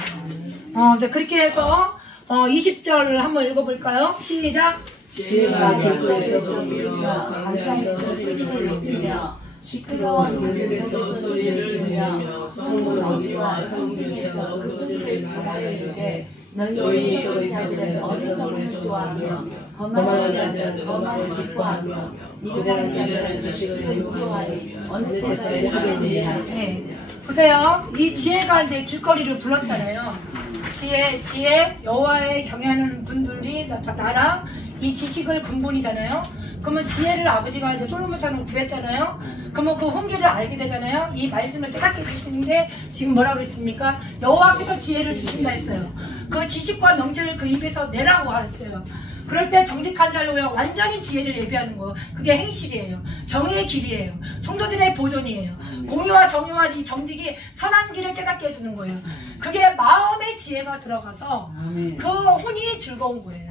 이제 그렇게 해서 20절을 한번 읽어볼까요? 시작! 지혜가 길거리에서 소리며 강가에서 소리를 높이며 시끄러운 요즘에서 소리를 지르며 성문 어귀와 성중에서 그 소리를 바라여 이르되 너희 소리자들은 어리석음을 좋아하며 거만한 자들은 거만을 기뻐하며 미련한 자들은 지식을 연구하니 어느 때까지 하겠느냐. 네. 보세요. 이 지혜가 이제 길거리를 불렀잖아요. 지혜, 여호와의 경외하는 분들이 나랑 이 지식을 근본이잖아요. 그러면 지혜를 아버지가 이제 솔로몬처럼 구했잖아요. 그러면 그 훈계를 알게 되잖아요. 이 말씀을 깨닫게 해주시는 게 지금 뭐라고 했습니까? 여호와께서 지혜를 주신다 했어요. 그 지식과 명철을 그 입에서 내라고 하셨어요. 그럴 때 정직한 자를 위해 완전히 지혜를 예비하는 거, 그게 행실이에요. 정의의 길이에요. 성도들의 보존이에요. 공의와 정의와 이 정직이 선한 길을 깨닫게 해주는 거예요. 그게 마음의 지혜가 들어가서 그 혼이 즐거운 거예요.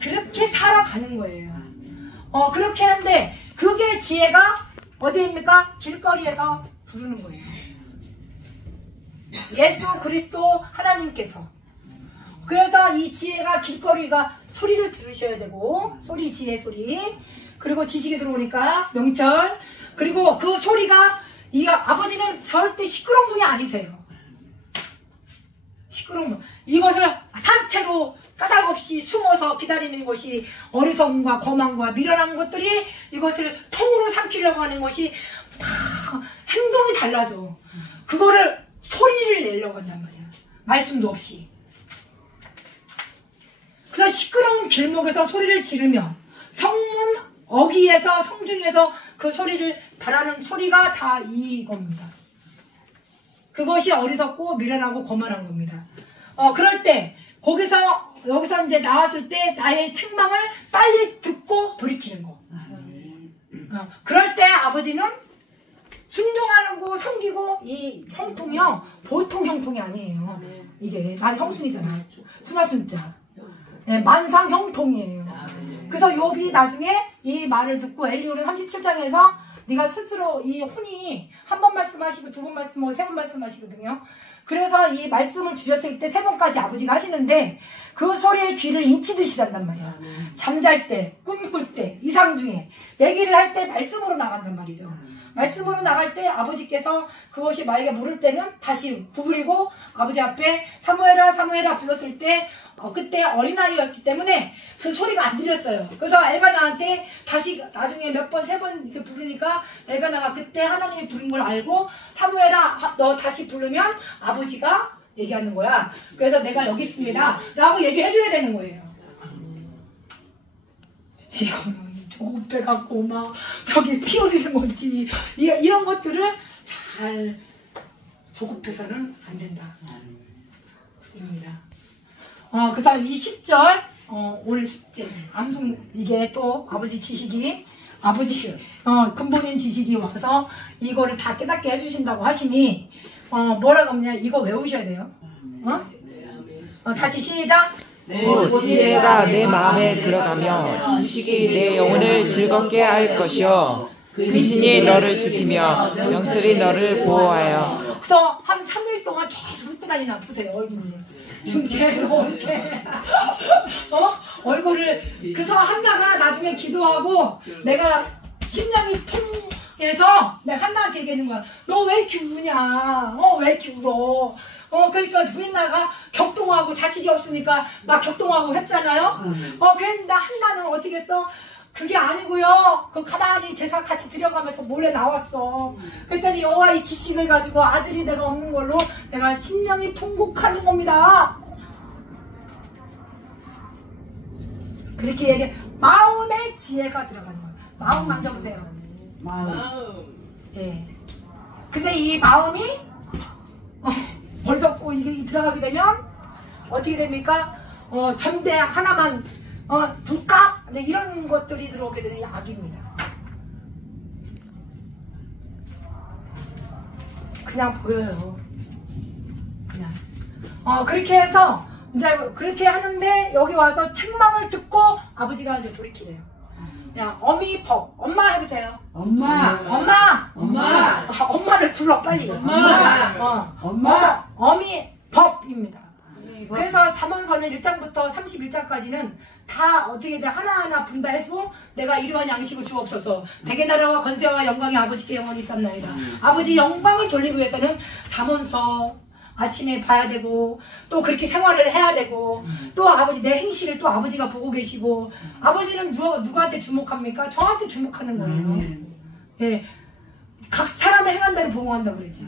그렇게 살아가는 거예요. 그렇게 하는데 그게 지혜가 어디입니까? 길거리에서 부르는 거예요. 예수 그리스도 하나님께서. 그래서 이 지혜가 길거리가 소리를 들으셔야 되고, 소리, 지혜 소리. 그리고 지식이 들어오니까 명철. 그리고 그 소리가, 아버지는 절대 시끄러운 분이 아니세요. 시끄러운 분. 이것을 산채로 까닭없이 숨어서 기다리는 것이 어리석음과 거만과 미련한 것들이 이것을 통으로 삼키려고 하는 것이 막 행동이 달라져. 그거를 소리를 내려고 한단 말이야. 말씀도 없이. 그래서 시끄러운 길목에서 소리를 지르며 성문 어귀에서 성중에서 그 소리를 바라는 소리가 다 이겁니다. 그것이 어리석고 미련하고 거만한 겁니다. 그럴 때 여기서 이제 나왔을 때 나의 책망을 빨리 듣고 돌이키는 거. 그럴 때 아버지는 순종하는 거 섬기고 이 형통이요 보통 형통이 아니에요. 이게 난 형순이잖아. 순화순자. 네, 만상 형통이에요. 그래서 욥이 나중에 이 말을 듣고 엘리야는 37장에서 네가 스스로 이 혼이 한 번 말씀하시고 두 번 말씀하고 세 번 말씀하시거든요. 그래서 이 말씀을 주셨을 때 세 번까지 아버지가 하시는데 그 소리에 귀를 인치듯이 잔단 말이야. 잠잘 때, 꿈꿀 때, 이상 중에 얘기를 할 때 말씀으로 나간단 말이죠. 말씀으로 나갈 때 아버지께서 그것이 만약에 모를 때는 다시 구부리고 아버지 앞에 사무엘아 사무엘아 불렀을 때 그때 어린아이였기 때문에 그 소리가 안 들렸어요. 그래서 엘가나한테 다시 나중에 몇 번, 세 번 이렇게 부르니까 엘가나가 그때 하나님이 부른 걸 알고 사무엘아 너 다시 부르면 아버지가 얘기하는 거야. 그래서 내가 여기 있습니다 라고 얘기해줘야 되는 거예요. 이거는 조급해 갖고 막 저기 피 흘리는 건지 이런 것들을 잘 조급해서는 안 된다. 입니다. 그래서 이 10절 올 숙제 암송 이게 또 아버지 지식이 아버지 근본인 지식이 와서 이거를 다 깨닫게 해주신다고 하시니 뭐라고 하냐 이거 외우셔야 돼요. 다시 시작. 지혜가 내 마음에 들어가며 지식이 내 영혼을 즐겁게 할 것이요 근신이 너를 지키며 명철이 너를 보호하여. 그래서 한 3일 동안 계속 웃고 다니나 보세요, 얼굴을. 지금 계속 이렇게 얼굴을. 그래서 한나가 나중에 기도하고 내가 심령이 통해서 내가 한나한테 얘기하는 거야. 너 왜 이렇게 우냐? 왜 이렇게 울어? 그러니까 부인나가 격동하고 자식이 없으니까 막 격동하고 했잖아요. 그랬는데 한나는 어떻게 했어? 그게 아니고요. 그 가만히 제사 같이 들여가면서 몰래 나왔어. 그랬더니 여호와의 지식을 가지고 아들이 내가 없는 걸로 내가 심령이 통곡하는 겁니다. 그렇게 얘기해. 마음의 지혜가 들어가는 거예요. 마음 만져보세요. 마음. 예. 근데 이 마음이 벌겋고 이게 들어가게 되면 어떻게 됩니까? 전대 하나만 둘까? 이제 이런 것들이 들어오게 되는 악입니다. 그냥 보여요. 그냥. 그렇게 해서 이제 그렇게 하는데 여기 와서 책망을 듣고 아버지가 이제 돌이키래요. 야, 어미법. 엄마 해보세요. 엄마. 엄마. 엄마. 엄마를 불러 빨리. 엄마. 엄마. 어미법입니다. 그래서 잠언서는 1장부터 31장까지는 다 어떻게 돼 하나하나 분배해서 내가 이러한 양식을 주옵소서. 대개 나라와 건세와 영광이 아버지께 영원히 있었나이다. 아버지 영광을 돌리기 위해서는 잠언서 아침에 봐야 되고 또 그렇게 생활을 해야 되고 또 아버지 내 행실을 또 아버지가 보고 계시고 아버지는 누구한테 주목합니까? 저한테 주목하는 거예요. 예, 각 사람의 행한 대로 보호한다고 그랬지.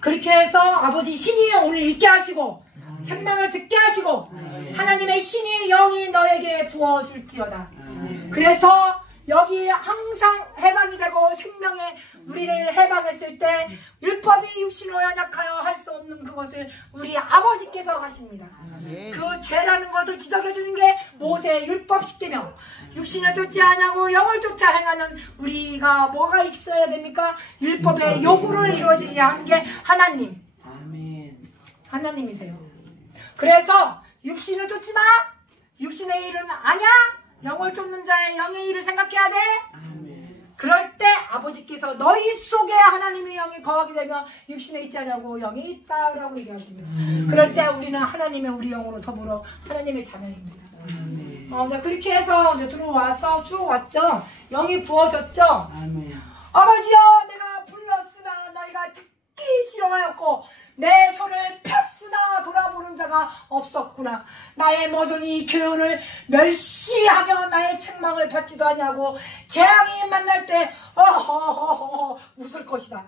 그렇게 해서 아버지 신이 오늘 읽게 하시고 책망을 듣게 하시고 하나님의 신이 영이 너에게 부어줄지어다. 그래서 여기 항상 해방이 되고 생명의 우리를 해방했을 때 율법이 육신으로 연약하여 할 수 없는 그것을 우리 아버지께서 하십니다. 그 죄라는 것을 지적해 주는 게 모세의 율법 10계명. 육신을 쫓지 않냐고 영을 쫓아 행하는 우리가 뭐가 있어야 됩니까? 율법의 요구를 이루어지게 한 게 하나님. 하나님이세요. 그래서 육신을 쫓지 마. 육신의 일은 아냐. 영을 쫓는 자의 영의 일을 생각해야 돼. 그럴 때 아버지께서 너희 속에 하나님의 영이 거하게 되면 육신에 있지 않냐고 영이 있다라고 얘기하십니다. 그럴 때 우리는 하나님의 우리 영으로 더불어 하나님의 자녀입니다. 자, 그렇게 해서 이제 들어와서 쭉 왔죠. 영이 부어졌죠. 아버지여 내가 불렀으나 너희가 듣기 싫어하였고 내 손을 폈으나 돌아보는 자가 없었구나. 나의 모든 이 교훈을 멸시하며 나의 책망을 받지도 않냐고 재앙이 만날 때 어허허허 웃을 것이다.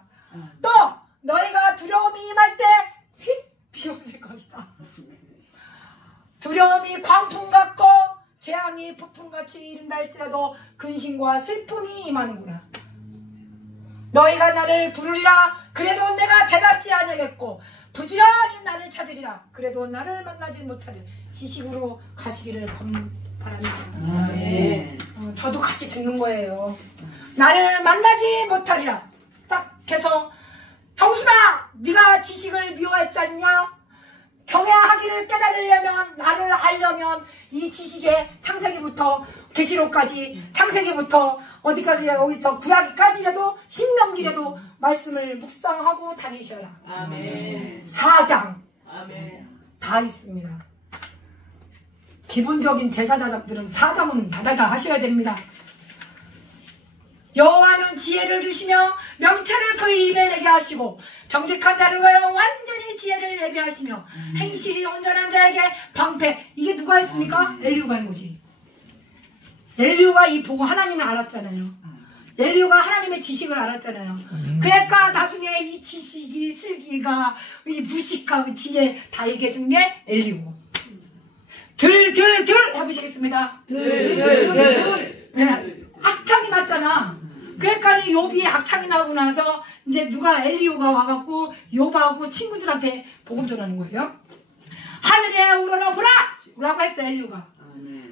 또 너희가 두려움이 임할 때 휙 비웃을 것이다. 두려움이 광풍 같고 재앙이 폭풍같이 이른다 할지라도 근심과 슬픔이 임하는구나. 너희가 나를 부르리라 그래도 내가 대답지 아니하겠고 부지런히 나를 찾으리라 그래도 나를 만나지 못하리. 지식으로 가시기를 바랍니다. 저도 같이 듣는 거예요. 나를 만나지 못하리라. 딱 해서 형수나 네가 지식을 미워했지 않냐? 경외하기를 깨달으려면 나를 알려면 이 지식의 창세기부터 계시록까지 창세기부터 어디까지 여기 저 구약까지라도 신명기라도 말씀을 묵상하고 다니셔라. 아멘. 4장 아멘. 다 있습니다. 기본적인 제사자들은 4장은 다다다 하셔야 됩니다. 여호와는 지혜를 주시며 명철을 그의 입에 내게 하시고 정직한 자를 위하여 완전히 지혜를 예비하시며 행실이 온전한 자에게 방패. 이게 누가 했습니까? 엘리후가 한 거지. 엘리후가 이 보고 하나님을 알았잖아요. 엘리후가 하나님의 지식을 알았잖아요. 그러니까 나중에 이 지식이 슬기가 이 무식하고 지혜 다 얘기해 준 게 엘리후. 들 해보시겠습니다. 들. 악창이 났잖아. 그러니까 이 욥이 악창이 나고 나서 이제 누가 엘리후가 와갖고 욥하고 친구들한테 복음 전하는 거예요. 하늘에 우러러보라! 라고 했어 엘리후가.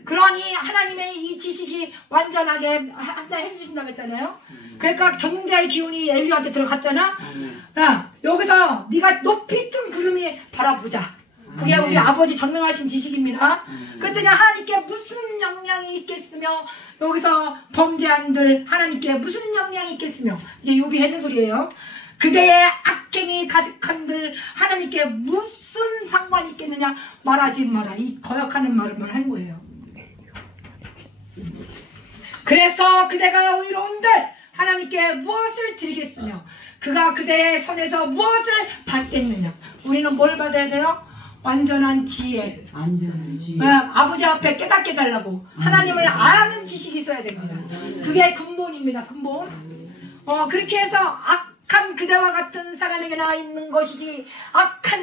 그러니 하나님의 이 지식이 완전하게 한다 해주신다고 했잖아요. 그러니까 전능자의 기운이 엘리후한테 들어갔잖아. 야, 여기서 네가 높이 뜬 구름이 바라보자. 그게 우리 아버지 전능하신 지식입니다. 그랬더니 하나님께 무슨 영향이 있겠으며, 여기서 범죄한들 하나님께 무슨 영향이 있겠으며, 이게 욥이 했는 소리예요. 그대의 악행이 가득한들 하나님께 무슨 상관이 있겠느냐, 말하지 마라. 이 거역하는 말을 하는 거예요. 그래서 그대가 의로운들 하나님께 무엇을 드리겠으며 그가 그대의 손에서 무엇을 받겠느냐. 우리는 뭘 받아야 돼요? 완전한 지혜. 아버지 앞에 깨닫게 달라고 하나님을 아는 지식이 있어야 됩니다. 그게 근본입니다. 근본. 그렇게 해서 악한 그대와 같은 사람에게 나와 있는 것이지, 악한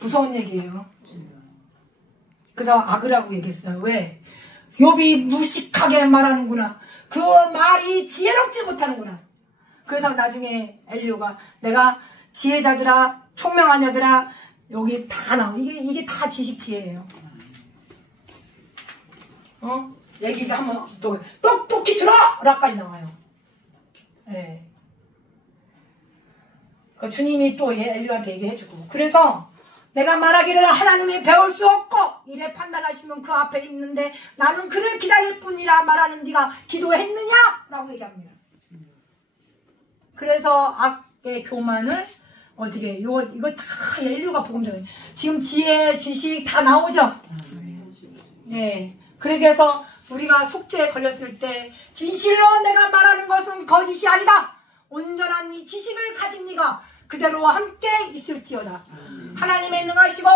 무서운 얘기예요. 그래서 악이라고 얘기했어요. 왜? 욥이 무식하게 말하는구나. 그 말이 지혜롭지 못하는구나. 그래서 나중에 엘리야가 내가 지혜자들아, 총명한 자들아, 여기 다 나와. 이게 다 지식 지혜예요. 얘기해서 한번 또 똑똑히 들어라까지 나와요. 예. 그 주님이 또 엘리야한테 얘기해주고, 그래서 내가 말하기를 하나님이 배울 수 없고 이래 판단하시면 그 앞에 있는데 나는 그를 기다릴 뿐이라 말하는 네가 기도했느냐? 라고 얘기합니다. 그래서 악의 교만을 어떻게 이거 다 엘리야가 복음적이에요. 지금 지혜, 지식 다 나오죠? 네. 그렇게 해서 우리가 속죄에 걸렸을 때 진실로 내가 말하는 것은 거짓이 아니다. 온전한 이 지식을 가진 네가 그대로 함께 있을지어다. 하나님의 능하시고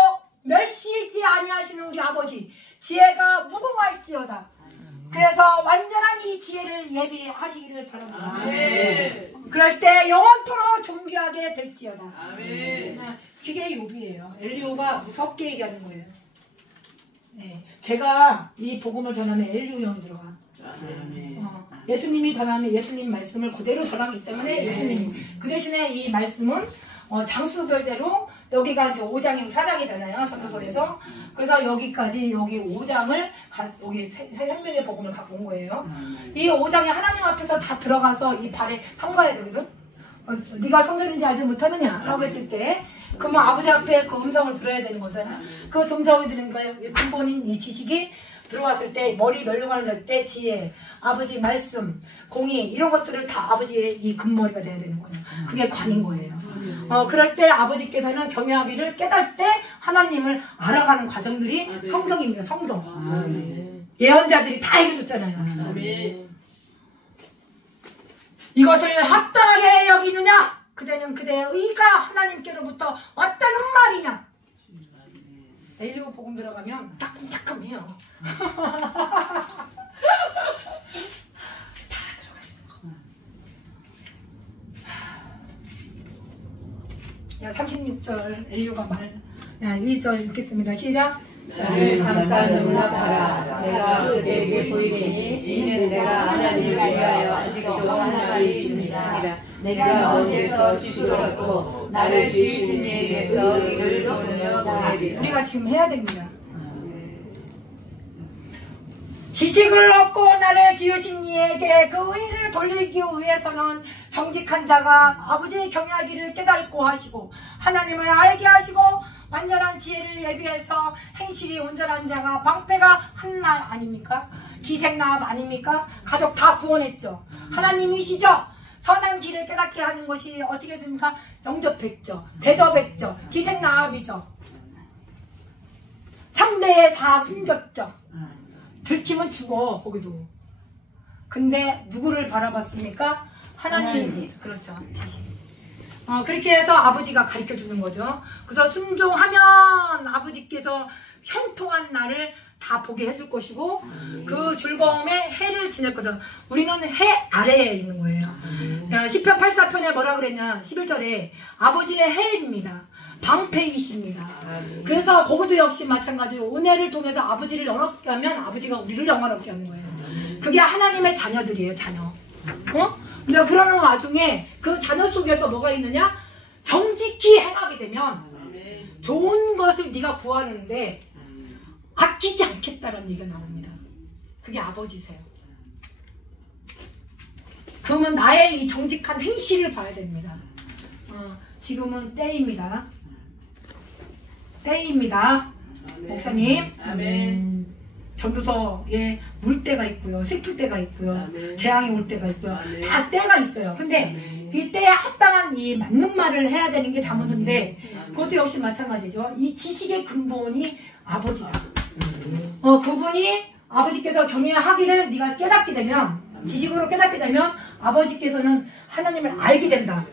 멸시지 아니하시는 우리 아버지 지혜가 무궁할지어다. 그래서 완전한 이 지혜를 예비하시기를 바랍니다. 아멘. 그럴 때 영원토록 존귀하게 될지어다. 아멘. 그게 욥이에요. 엘리야가 무섭게 얘기하는 거예요. 네. 제가 이 복음을 전하면 엘리야 형이 들어가. 예수님이 전하면 예수님 말씀을 그대로 전하기 때문에 예수님이, 그 대신에 이 말씀은 장수별대로 여기가 이제 5장이고 4장이잖아요. 전도서에서. 그래서 여기까지 여기 5장을 여기 생명의 복음을 갖고 온 거예요. 이 5장이 하나님 앞에서 다 들어가서 이 발에 삼가야 되거든. 네가 성전인지 알지 못하느냐 라고 했을 때 그러면 아버지 앞에 그 음성을 들어야 되는 거잖아. 그 음성을 들은 거예요. 근본인 이 지식이 들어왔을 때, 머리 멸류관을 때 지혜, 아버지 말씀, 공의 이런 것들을 다 아버지의 이 근머리가 돼야 되는 거예요. 그게 관인 거예요. 그럴 때 아버지께서는 경외하기를 깨달을 때 하나님을 알아가는 과정들이 성경입니다. 성경. 예언자들이 다 해줬잖아요. 이것을 합당하게 여기느냐? 그대는 그대의 의가 하나님께로부터 왔다는 말이냐? 엘리야 복음 들어가면 따끔따끔해요. 다 들어가 있어. 야, 36절 엘리야가 말. 야, 2절 읽겠습니다. 시작. 나를 잠깐 용납하라. 내가 그대에게 보이리니 이는 내가 하나님을 위하여 아직도 하나가 있습니다. 내가 어디에서 지식을 얻고 나를 지으신 이에게서 이를 보느냐 보내리라. 우리가 지금 해야 됩니다. 지식을 얻고 나를 지으신 이에게 그 의를 돌리기 위해서는 정직한 자가 아버지의 경외하기를 깨닫고 하시고 하나님을 알게 하시고 완전한 지혜를 예비해서 행실이 온전한 자가 방패가 한나 아닙니까? 기생나합 아닙니까? 가족 다 구원했죠. 하나님이시죠. 선한 길을 깨닫게 하는 것이 어떻게 했습니까? 영접했죠. 대접했죠. 기생나합이죠. 상대에 다 숨겼죠. 들키면 죽어. 거기도. 근데 누구를 바라봤습니까? 하나님. 그렇죠. 지식. 그렇게 해서 아버지가 가르쳐 주는 거죠. 그래서 순종하면 아버지께서 형통한 날을 다 보게 해줄 것이고 그 즐거움에 해를 지낼 것을. 우리는 해 아래에 있는 거예요. 시편 84편에 뭐라 그랬냐? 11절에 아버지의 해입니다. 방패이십니다. 그래서 거기도 역시 마찬가지로 은혜를 통해서 아버지를 영화롭게 하면 아버지가 우리를 영화롭게 하는 거예요. 그게 하나님의 자녀들이에요. 자녀. 근데 그러는 와중에 그 자녀 속에서 뭐가 있느냐? 정직히 행하게 되면 좋은 것을 네가 구하는데 아끼지 않겠다라는 얘기가 나옵니다. 그게 아버지세요. 그러면 나의 이 정직한 행실을 봐야 됩니다. 지금은 때입니다. 때입니다. 목사님. 아멘. 전도서에 물 때가 있고요, 슬플 때가 있고요, 아멘. 재앙이 올 때가 있고요. 아멘. 다 때가 있어요. 근데 아멘. 이 때에 합당한 이 맞는 말을 해야 되는 게 자문서인데 그것도 역시 마찬가지죠. 이 지식의 근본이 아버지다. 그분이 아버지께서 경외하기를 네가 깨닫게 되면, 지식으로 깨닫게 되면 아버지께서는 하나님을 알게 된다.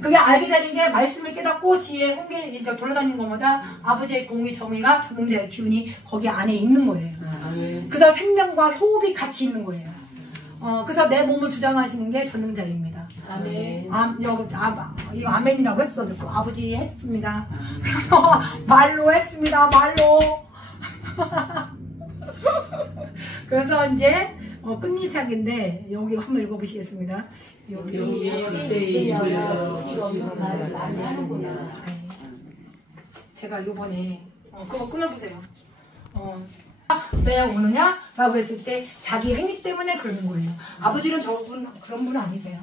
그게 알게 되는 게 말씀을 깨닫고 지혜의 홍계 이제 돌아다니는 것마다 아버지의 공의 정의가 전능자의 기운이 거기 안에 있는 거예요. 그래서 생명과 호흡이 같이 있는 거예요. 그래서 내 몸을 주장하시는 게 전능자입니다. 아멘. 이거 아멘이라고 했어. 그 아버지 했습니다. 그래서 말로 했습니다. 말로. 그래서 이제 끝니작인데 여기 한번 읽어보시겠습니다. 여기 지식 없는 말을 많이 하는구나. 제가 요번에 그거 끊어보세요. 왜 오느냐? 라고 했을 때 자기 행위 때문에 그러는 거예요. 아버지는 저분 그런 분 아니세요.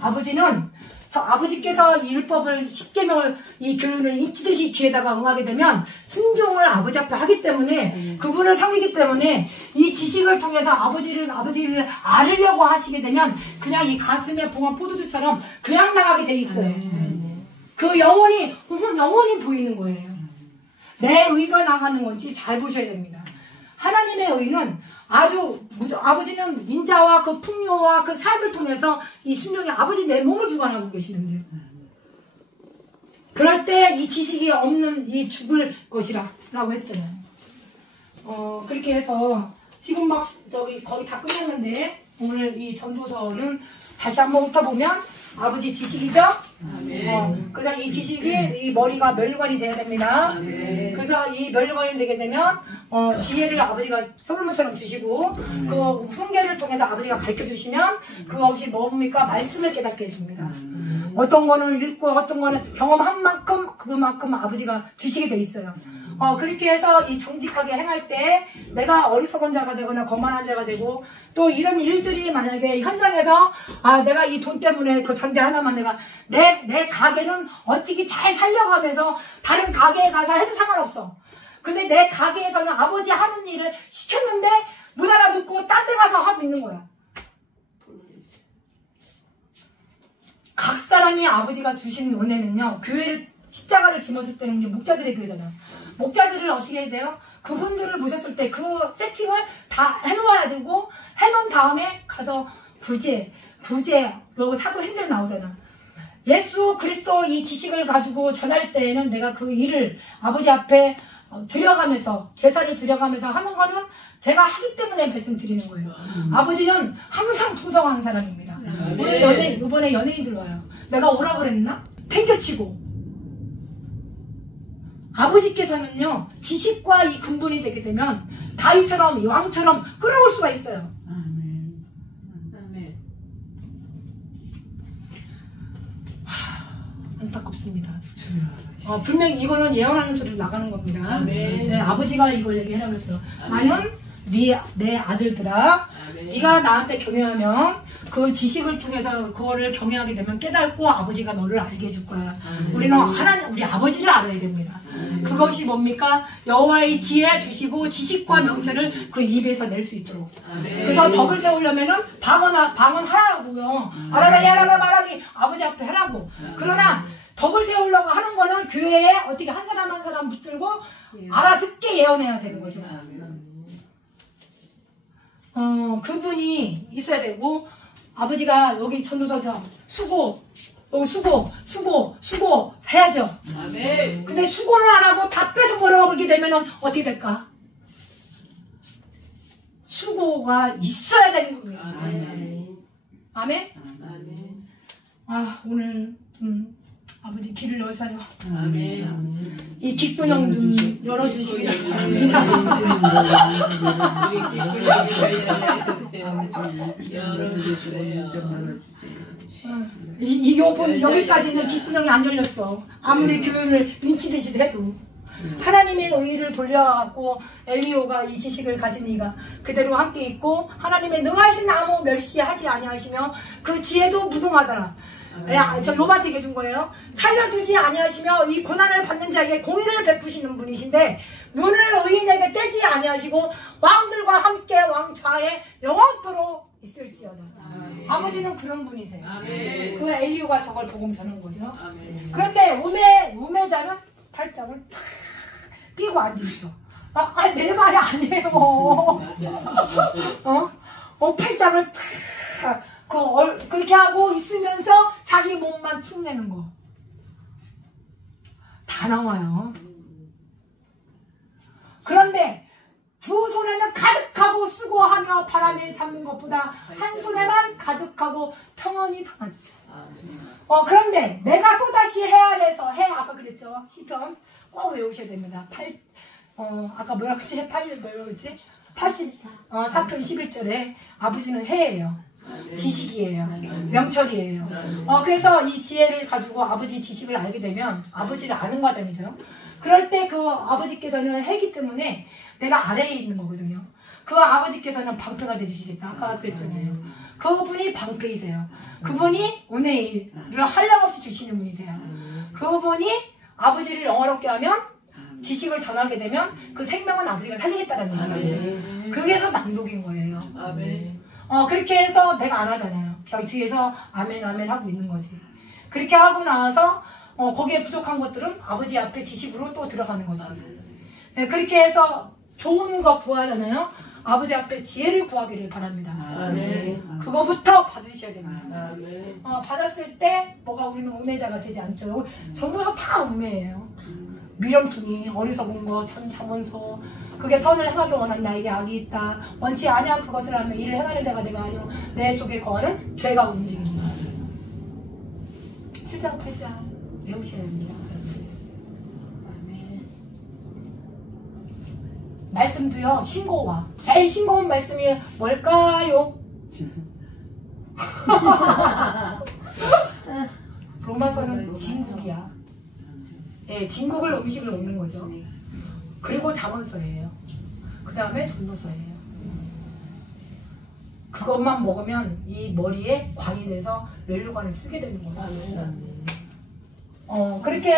아버지는 아버지께서 이 율법을 10계명을 이 교훈을 잊히듯이 귀에다가 응하게 되면 순종을 아버지 앞에 하기 때문에 그분을 섬기기 때문에 이 지식을 통해서 아버지를 알으려고 하시게 되면 그냥 이 가슴에 봉한 포도주처럼 그냥 나가게 돼 있어요. 그 영혼이 보이는 거예요. 내 의가 나가는 건지 잘 보셔야 됩니다. 하나님의 의는 아버지는 인자와 그 풍요와 그 삶을 통해서 이 순종이 아버지 내 몸을 주관하고 계시는데요. 그럴 때 이 지식이 없는 이 죽을 것이라 라고 했잖아요. 그렇게 해서 지금 막 거의 다 끝났는데 오늘 이 전도서는 다시 한번 훑어보면 아버지 지식이죠? 그래서 이 지식이 이 머리가 멸관이 돼야 됩니다. 그래서 이 멸관이 되게 되면 지혜를 아버지가 솔로몬처럼 주시고 그 훈계를 통해서 아버지가 가르쳐 주시면 그거 없이 뭡니까? 말씀을 깨닫게 해줍니다. 어떤 거는 읽고 어떤 거는 경험한 만큼 그만큼 아버지가 주시게 돼 있어요. 그렇게 해서 이 정직하게 행할 때 내가 어리석은 자가 되거나 거만한 자가 되고 또 이런 일들이 만약에 현장에서 내가 이 돈 때문에 그 전대 하나만 내가 내 가게는 어떻게 잘 살려가면서 다른 가게에 가서 해도 상관없어. 근데 내 가게에서는 아버지 하는 일을 시켰는데 못 알아듣고 딴 데 가서 하고 있는 거야. 각 사람이 아버지가 주신 은혜는요, 교회를 십자가를 짊었을 때는 목자들이 그러잖아요. 목자들을 어떻게 해야 돼요? 그분들을 보셨을 때 그 세팅을 다 해놓아야 되고 해놓은 다음에 가서 구제 여기 사도 행전 나오잖아. 예수 그리스도 이 지식을 가지고 전할 때에는 내가 그 일을 아버지 앞에 드려가면서 제사를 드려가면서 하는 거는 제가 하기 때문에 말씀드리는 거예요. 아버지는 항상 풍성한 사람입니다. 오늘 이번에 연예인들 와요. 내가 오라고 그랬나? 팽겨치고. 아버지께서는요, 지식과 이 근본이 되게 되면 다윗처럼 왕처럼 끌어올 수가 있어요. 안타깝습니다. 분명히 이거는 예언하는 소리로 나가는 겁니다. 네, 아버지가 이걸 얘기하라고 그랬어요. 나는 내 아들들아, 네가 나한테 경외하면 그 지식을 통해서 그거를 경외하게 되면 깨닫고 아버지가 너를 알게 해줄 거야. 우리는 우리 아버지를 알아야 됩니다. 그것이 뭡니까? 여호와의 지혜 주시고 지식과 명철을 그 입에서 낼 수 있도록. 그래서 덕을 세우려면은 방언하라고요. 알아라 말하기 아버지 앞에 하라고. 그러나 덕을 세우려고 하는 거는 교회에 어떻게 한 사람 한 사람 붙들고 알아듣게 예언해야 되는 거죠. 그분이 있어야 되고, 아버지가 여기 전도서죠. 수고 해야죠. 근데 수고를 안 하고 다 뺏어 버리게 되면 어떻게 될까? 수고가 있어야 되는 겁니다. 아멘? 오늘 좀 아버지 길을 여세요. 이 귓구녕 좀 열어주시기 바랍니다. 여기까지는 귓구녕이 안 열렸어. 아무리 교회를 인치듯이 해도. 하나님의 의의를 돌려갖고 엘리오가 이 지식을 가진 이가 그대로 함께 있고 하나님의 능하신 나무 멸시하지 아니하시며 그 지혜도 무궁하더라. 저 요한테 얘기해 준 거예요. 살려두지 아니하시며 이 고난을 받는 자에게 공의를 베푸시는 분이신데 눈을 의인에게 떼지 아니하시고 왕들과 함께 왕좌에 영원토록 있을지어다. 아버지는 그런 분이세요. 그 엘리후가 저걸 복음 전한 거죠. 그런데 우매자는 팔짱을 탁 끼고 앉아있어. 내 말이 아니에요. 팔짱을 탁 그렇게 하고 있으면서 자기 몸만 툭 내는 거. 다 나와요. 그런데 두 손에는 가득하고 수고하며 바람에 잡는 것보다 한 손에만 가득하고 평온이 더 낫죠. 그런데 내가 또다시 해 아래서 아까 그랬죠. 시편 꼭 외우셔야 됩니다. 아까 뭐라 그랬지? 4편 11절에 아버지는 해예요. 지식이에요. 명철이에요. 그래서 이 지혜를 가지고 아버지 지식을 알게 되면 아버지를 아는 과정이죠. 그럴 때 그 아버지께서는 해기 때문에 내가 아래에 있는 거거든요. 그 아버지께서는 방패가 되주시겠다. 아까 그랬잖아요. 그분이 방패이세요. 그분이 은혜를 한량없이 주시는 분이세요. 그분이 아버지를 영화롭게 하면 지식을 전하게 되면 그 생명은 아버지가 살리겠다는 얘기예요. 그래서 낭독인 거예요. 그렇게 해서 내가 안 하잖아요. 저기 뒤에서 아멘 아멘 하고 있는 거지. 그렇게 하고 나서 거기에 부족한 것들은 아버지 앞에 지식으로 또 들어가는 거지. 네, 그렇게 해서 좋은 거 구하잖아요. 아버지 앞에 지혜를 구하기를 바랍니다. 그거부터 받으셔야 됩니다. 받았을 때 뭐가 우리는 우매자가 되지 않죠. 전부 다 우매예요. 미련퉁이, 어리석은 거, 잠언서, 그게 선을 행하기 원하는 나에게 악이 있다. 원치 아니한 그것을 하면 이를 행하는 자가 내가 아니오. 내 속에 거하는 죄가 움직입니다. 7장 8장 외우셔야 됩니다. 말씀도요, 신고와. 제일 싱거운 말씀이 뭘까요? 로마서는 진국이야. 예, 진국을 음식을 먹는 거죠. 그리고 잠언서예요. 그 다음에 전도서예요. 그것만 먹으면 이 머리에 관이 돼서 멜로관을 쓰게 되는 거예요. 그렇게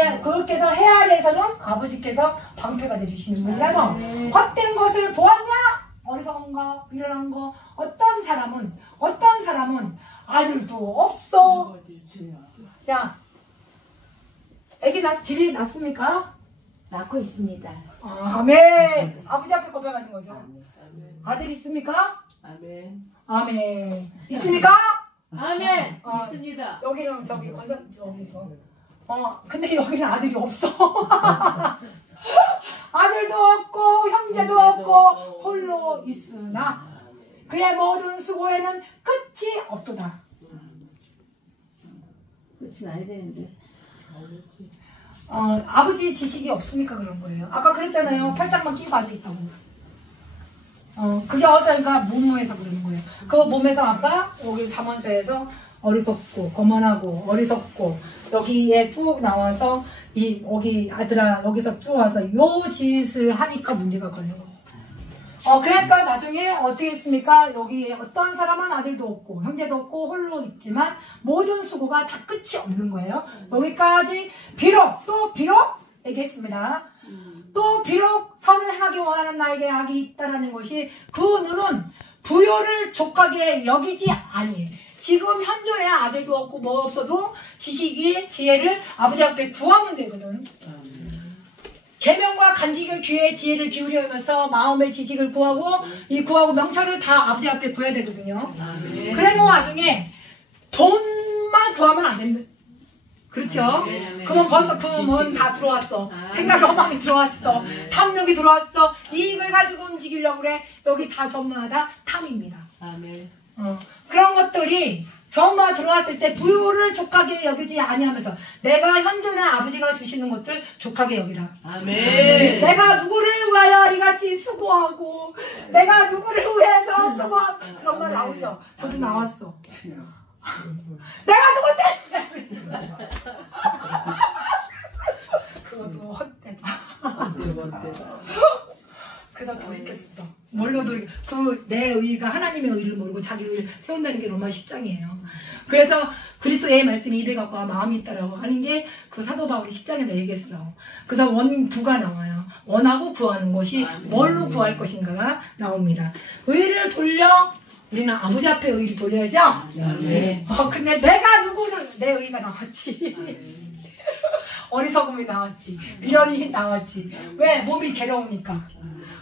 해서 해 아래에서는 아버지께서 방패가 되주시는 분이라서 헛된 것을 보았냐? 어리석은 거, 미련한 거. 어떤 사람은 아들도 없어. 야, 애기 질이 났습니까? 낳고 있습니다. 아멘. 아버지 앞에 고백하는 거죠. 아들 있습니까? 아멘. 있습니까? 아멘. 있습니다. 여기는 저기 권사님이죠. 근데 여기는 아들이 없어. 아들도 없고 형제도 없고 홀로 있으나 그의 모든 수고에는 끝이 없도다. 끝이 나야 되는데. 아버지 지식이 없으니까 그런 거예요. 아까 그랬잖아요. 팔짱만 끼고 앉아있다고. 그게 어서니까 무모해서 그러는 거예요. 그 몸에서 아까 여기 잠언서에서 어리석고 거만하고 어리석고 여기에 쭉 나와서 여기 아들아 여기서 쭉 와서 요 짓을 하니까 문제가 걸려요. 그러니까 나중에 어떻게 했습니까? 여기 어떤 사람은 아들도 없고 형제도 없고 홀로 있지만 모든 수고가 다 끝이 없는 거예요. 여기까지 비록 얘기했습니다. 또 비록 선을 행하기 원하는 나에게 악이 있다라는 것이 그 눈은 부요를 족하게 여기지 아니. 지금 현존에 아들도 없고 뭐 없어도 지혜를 아버지 앞에 구하면 되거든. 계명과 간직을 귀에 지혜를 기울이면서 마음의 지식을 구하고 구하고 명철을 다 아버지 앞에 구해야 되거든요. 그래 놓은 와중에 돈만 구하면 안 된다. 그렇죠? 그러면 벌써 그건 다 들어왔어. 생각 허망이 들어왔어. 탐욕이 들어왔어. 이익을 가지고 움직이려고 그래. 여기 다 전부 다 탐입니다. 그런 것들이 전부 들어왔을 때 부요를 족하게 여기지 아니하면서 내가 현존의 아버지가 주시는 것들 족하게 여기라. 아멘. 내가 누구를 위하여 이같이 수고하고 내가 누구를 위해서 수고하고 그런 말 나오죠. 저도 나왔어. 내가 누구 때문에 그것도 헛되다. 그래서 돌이켰어. 뭘로 내 의의가 하나님의 의의를 모르고 자기 의의를 세운다는 게 로마 10장이에요. 그래서 그리스도의 말씀이 입에 갖고 마음이 있다라고 하는 게 그 사도 바울이 10장에다 얘기했어. 그래서 원구가 나와요. 원하고 구하는 것이 뭘로 구할 것인가가 나옵니다. 의를 돌려 우리는 아버지 앞에 의를 돌려야죠. 네. 근데 내가 누구를 내 의가 나왔지. 어리석음이 나왔지. 미련이 나왔지. 왜? 몸이 괴로우니까.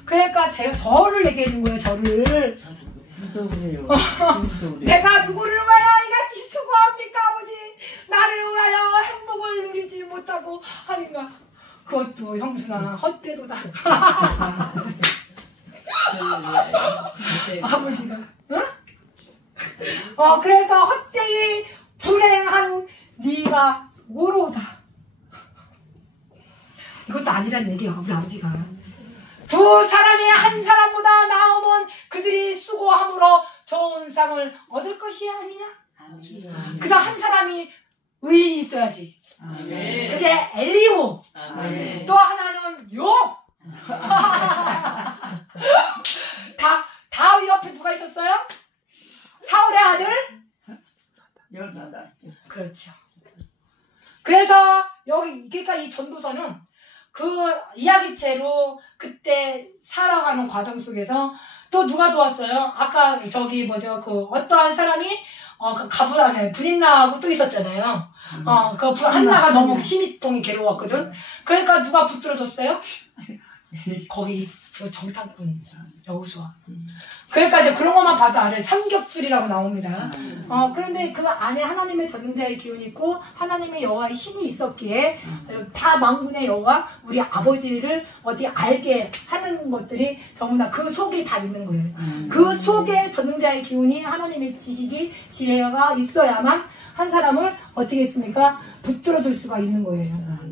그러니까 제가 저를 얘기하는 거예요. 저를. 내가 누구를 위하여 이같이 수고합니까 아버지. 나를 위하여 행복을 누리지 못하고 하는가. 그것도 형수나 헛되도다. 아버지가 응? 그래서 헛되이 불행한 네가 오로다. 이것도 아니란 얘기야. 우리 아버지가 두 사람이 한 사람보다 나으면 그들이 수고함으로 좋은 상을 얻을 것이 아니냐. 그래서 한 사람이 의인이 있어야지. 그게 엘리후. 또 하나는 욥. 다윗 옆에 누가 있었어요? 사울의 아들? 그렇죠. 그래서 여기 그러니까 이 전도서는 그 이야기체로 그때 살아가는 과정 속에서 또 누가 도왔어요? 아까 저기 뭐죠? 그 어떠한 사람이 그 가브라네 분인나하고 또 있었잖아요. 그 한나가 너무 신입동이 괴로웠거든. 그러니까 누가 붙들어줬어요? 거기 저 정탐꾼 여호수아. 그러니까 이제 그런 것만 봐도 알아요. 삼겹줄이라고 나옵니다. 그런데 그 안에 하나님의 전능자의 기운이 있고 하나님의 여호와의 신이 있었기에 다 만군의 여호와 우리 아버지를 어디 알게 하는 것들이 전부 다 그 속에 다 있는 거예요. 그 속에 전능자의 기운이 하나님의 지식이 지혜가 있어야만 한 사람을 어떻게 했습니까? 붙들어줄 수가 있는 거예요.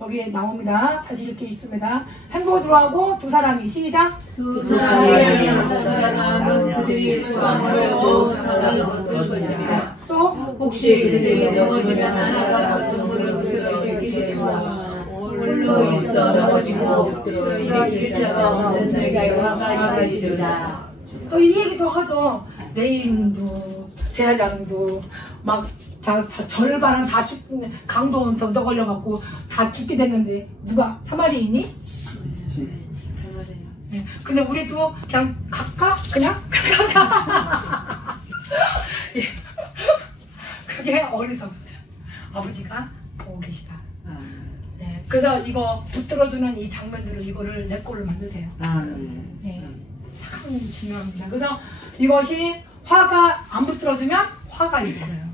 여기에 나옵니다. 다시 이렇게 있습니다. 행보들하고 두 사람이 시작. 두 사람이 살아가면 그들이 수강을 좋은 상을 얻을 것입니다. 또 혹시 그들이 넘어지면 하나가 같은 물을 붙들어주게 되거나 홀로 있어 넘어지고 붙들어주게 자가 없는 자에게 화가 있으리라. 또 이 얘기도 하죠. 레인도 제사장도 막 절반은 다 강도 더 걸려갖고 다 죽게 됐는데 누가 사마리인이? 네. 근데 우리도 그냥 갈까? 그냥? 예. 그게 어리석었죠. 아버지가 보고 계시다. 네. 그래서 이거 붙들어주는 이 장면들을 이거를 내 거를 만드세요. 네. 참 중요합니다. 그래서 이것이 화가 안 붙들어주면 화가 있어요.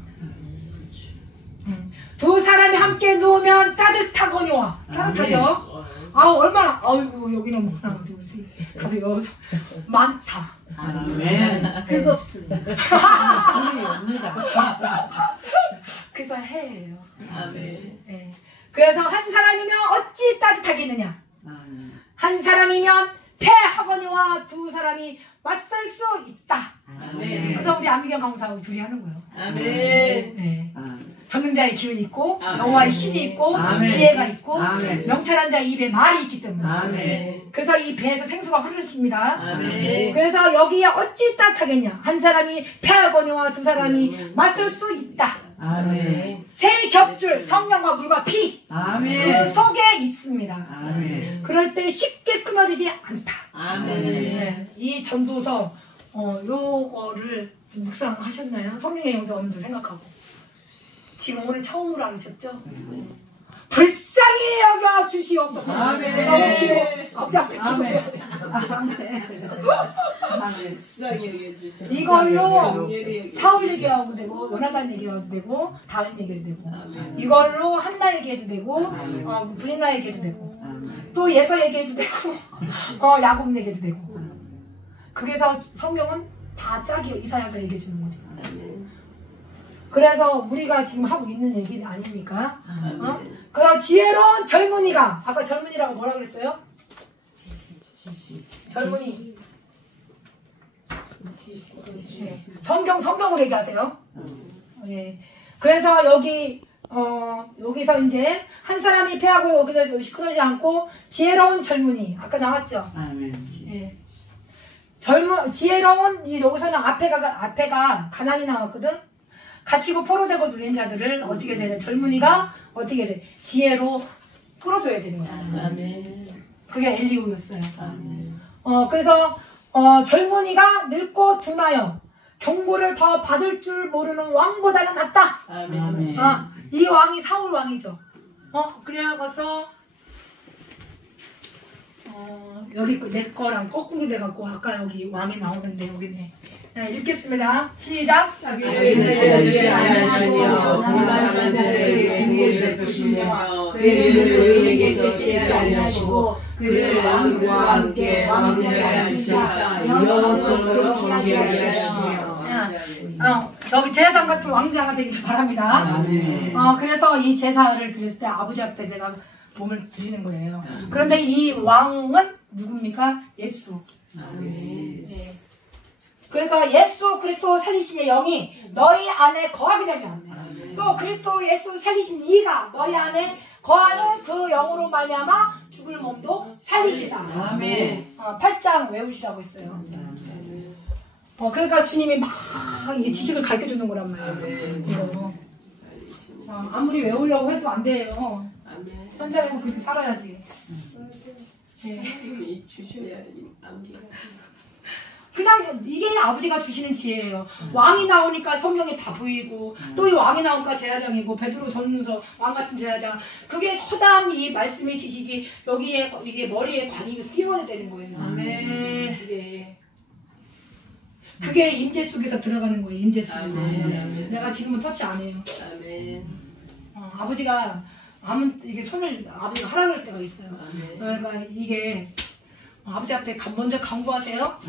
두 사람이 함께 누우면 따뜻하거니와 따뜻하죠. 얼마나 아이고 여기는 뭐 하나 둘셋 가서 여기서 많다. 뜨겁습니다. 그래서 해예요. 네. 그래서 한 사람이면 어찌 따뜻하겠느냐. 한 사람이면 패하거니와 두 사람이 맞설 수 있다. 그래서 우리 안미경 강사하고 둘이 하는 거예요. 네. 전능자의 기운이 있고 여호와의 신이 있고 지혜가 있고 명철한 자의 입에 말이 있기 때문에 그래서 이 배에서 생수가 흐르십니다. 그래서 여기에 어찌 따뜻하겠냐. 한 사람이 패하거니와 두 사람이 맞설 수 있다. 세 겹줄 성령과 물과 피 그 속에 있습니다. 그럴 때 쉽게 끊어지지 않다. 이 전도서 요거를 좀 묵상하셨나요? 성령의 영성 오늘도 생각하고 지금 오늘 처음으로 알으셨죠? 불쌍히 여겨 주시옵소서. 너무 기도 갑자기 이걸로 사울 얘기하고 되고 요나단 얘기해도 되고 다윗 얘기해도 되고 이걸로 한나 얘기해도 되고 분인나 얘기해도 되고 또 예서 얘기해도 되고 야곱 얘기해도 되고 그래서 성경은 다 짝이 이사야서 얘기해 주는 거지. 그래서 우리가 지금 하고 있는 얘기 아닙니까? 그럼 지혜로운 젊은이가 아까 젊은이라고 뭐라 그랬어요? 젊은이. 네. 성경으로 얘기하세요. 네. 그래서 여기서 이제 한 사람이 패하고 여기서 시끄러지 않고 지혜로운 젊은이 아까 나왔죠. 네. 지혜로운 여기서는 앞에가 가난이 나왔거든. 갇히고 포로되고 눌린 자들을 어떻게 되냐? 젊은이가 어떻게 돼? 지혜로 끌어줘야 되는 거잖아요. 아멘. 그게 엘리후였어요. 아멘. 그래서 젊은이가 늙고 둔하여 경고를 더 받을 줄 모르는 왕보다는 낫다. 아멘. 이 왕이 사울 왕이죠. 그래서 여기 내 거랑 거꾸로 돼갖고 아까 여기 왕이 나오는데 여기네. 네, 읽겠습니다. 시작. 자기를 살려주지 아니하시며 몰락한 자들에게 공의를 베푸시며 그 이름을 의인에게서 깨지 아니하시고 그를 왕들과 함께 왕들에 앉히사 영원토록 존귀하게 하시며. 저기 제사장 같은 왕자가 되길 바랍니다. 그래서 이 제사를 드릴 때 아버지 앞에 내가 몸을 드리는 거예요. 그런데 이 왕은 누굽니까? 예수. 네. 그러니까 예수 그리스도 살리신의 영이 너희 안에 거하게 되면 또 그리스도 예수 살리신 이가 너희 안에 거하는 그 영으로 말미암아 죽을 몸도 살리시다. 아멘. 8장 외우시라고 했어요. 그러니까 주님이 막 이 지식을 가르쳐 주는 거란 말이에요. 이거. 아무리 외우려고 해도 안 돼요. 현장에서 그렇게 살아야지. 네. 주셔야 암기가. 그냥 이게 아버지가 주시는 지혜예요. 왕이 나오니까 성경에 다 보이고 또 이 왕이 나오니까 제사장이고 베드로 전서 왕 같은 제사장. 그게 허다한 이 말씀의 지식이 여기에 이게 머리에 관이 씌워야 되는 거예요. 아멘. 그게 임재 속에서 들어가는 거예요. 임재 속에서. 아멘. 내가 지금은 터치 안 해요. 아멘. 아버지가 이게 손을 아버지가 하라 그럴 때가 있어요. 아멘. 그러니까 이게 아버지 앞에 먼저 간구하세요.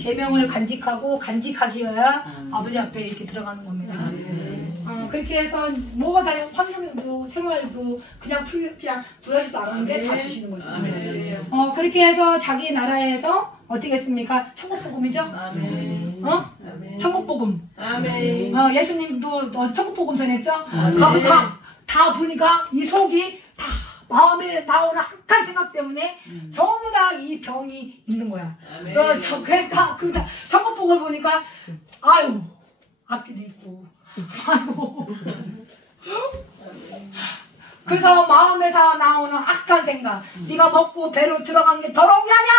계명을 간직하셔야 아버지 앞에 이렇게 들어가는 겁니다. 그렇게 해서 뭐가 다 환경도 생활도 그냥 부여지도 않았는데 다 주시는 거죠. 그렇게 해서 자기 나라에서 어떻게 했습니까? 천국복음이죠? 천국복음. 예수님도 천국복음 전했죠? 다 보니까 이 속이 다 마음에 나오는 악한 생각 때문에 전부 다 이 병이 있는 거야. 그러니까 그 천국복음을 보니까 아유 악기도 있고 아유 그래서 마음에서 나오는 악한 생각 네가 먹고 배로 들어간 게 더러운 게 아니야.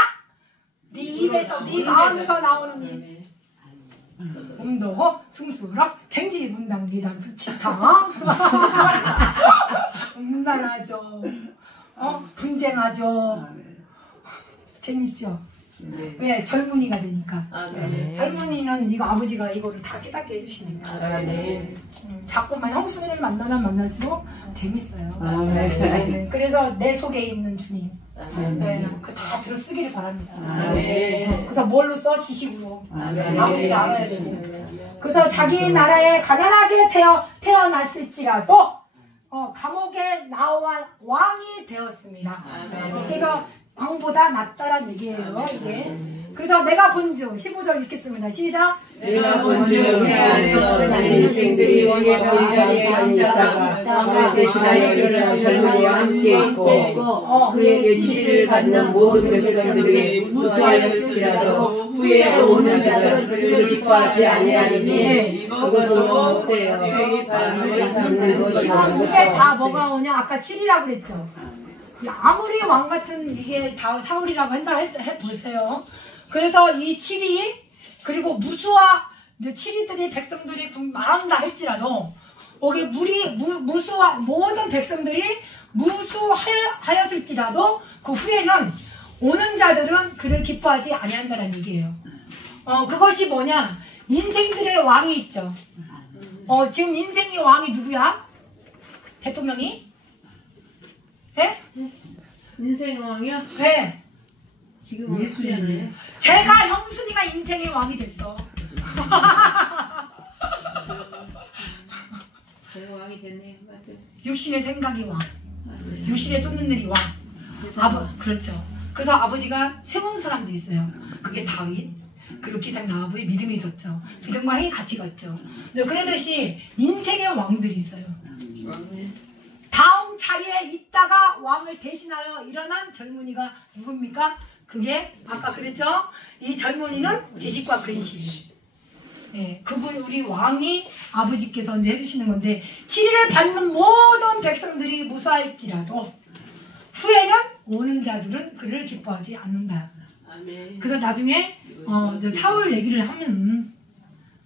네 입에서 네 마음에서 나오는 이 음도 숭수락 쟁지 분당 니단 수치타 음란하죠. 분쟁하죠. 재밌죠? 왜? 젊은이가 되니까. 젊은이는 이거 아버지가 이거를 다 깨닫게 해주시니까. 자꾸만 형수님을 만날수록 재밌어요. 그래서 내 속에 있는 주님. 그 다 들어 쓰기를 바랍니다. 그래서 뭘로 써? 지식으로. 아버지가 알아야 되고. 그래서 자기 나라에 가난하게 태어났을지라도 감옥에 나와 왕이 되었습니다. 그래서 왕보다 낫다란 얘기예요. 이게. 그래서 내가 본즉 15절 읽겠습니다. 시작. 내가 본즉 해 안에서 나의 일생들이 왕의 자리에 앉았다가 왕을 대신하여 일어난 젊은이와 함께 있고 그에게 치리를 받는 모든 백성들이 무수하였을지라도 후에 오는 자들은 그를 기뻐하지 아니하리니 그것은 못되어 때기 바람을 잡는 것이라. 이게 다 뭐가 오냐? 아까 7이라고 그랬죠. 아무리 왕 같은 이게 다 사울이라고 한다 해보세요. 그래서 이 7이 그리고 이제 7이들이 백성들이 말한다 할지라도 거기 모든 백성들이 무수하였을지라도 그 후에는 오는 자들은 그를 기뻐하지 아니한다는 얘기예요. 그것이 뭐냐? 인생들의 왕이 있죠. 지금 인생의 왕이 누구야? 대통령이? 네? 인생 왕이야? 네. 지금 예수잖아요. 제가 형순이가 인생의 왕이 됐어. 제가 왕이 됐네요. 맞아. 육신의 생각이 왕. 맞아. 육신에 쫓는 일이 왕. 그렇죠. 그래서 아버지가 세운 사람도 있어요. 그게 다윗. 그리고 기생 라합의 믿음이 있었죠. 믿음과 힘이 같이 갔죠. 그러듯이 인생의 왕들이 있어요. 다음 자리에 있다가 왕을 대신하여 일어난 젊은이가 누굽니까? 그게 아까 그랬죠? 이 젊은이는 지식과 근심. 예, 그분 우리 왕이 아버지께서 이제 해주시는 건데, 치리를 받는 모든 백성들이 무사할지라도 후에는 오는 자들은 그를 기뻐하지 않는다. 그래서 나중에 이제 사울 얘기를 하면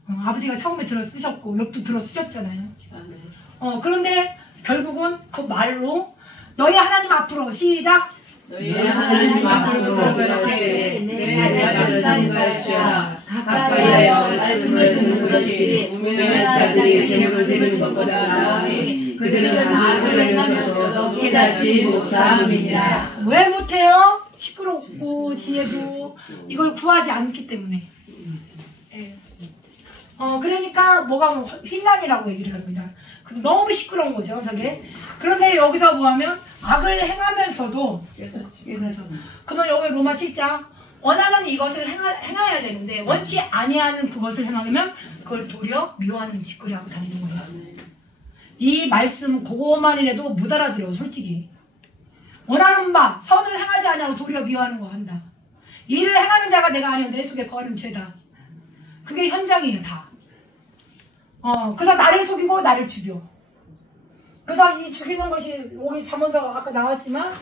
아버지가 처음에 들어 쓰셨고 욥도 들어 쓰셨잖아요. 그런데 결국은 그 말로 너희 하나님 앞으로 시작. 너희 하나님 앞으로 걸어갈 때 내 말씀과 지어라. 가까이하여 말씀을 듣는 것이 무명한 자들이 죄로 되는 것보다 나으니 그들은 악을 행하면서도 깨닫지 못함이니라. 왜 못해요? 시끄럽고 지혜도 이걸 구하지 않기 때문에. 예. 그러니까 뭐가 휠란이라고 얘기를 합니다. 너무 시끄러운 거죠, 저게. 그런데 여기서 뭐하면 악을 행하면서도, 그러면 여기 로마 7장 원하는 이것을 행해야 되는데 원치 아니하는 그것을 행하면 그걸 도리어 미워하는 짓거리 하고 다니는 거예요. 이 말씀 그것만이라도 못 알아들어, 솔직히. 원하는 바 선을 행하지 아니하고 도리어 미워하는 거 한다. 이를 행하는 자가 내가 아니요 내 속에 거하는 죄다. 그게 현장이에요, 다. 그래서 나를 속이고 나를 죽여. 그래서 이 죽이는 것이 여기 잠언서 아까 나왔지만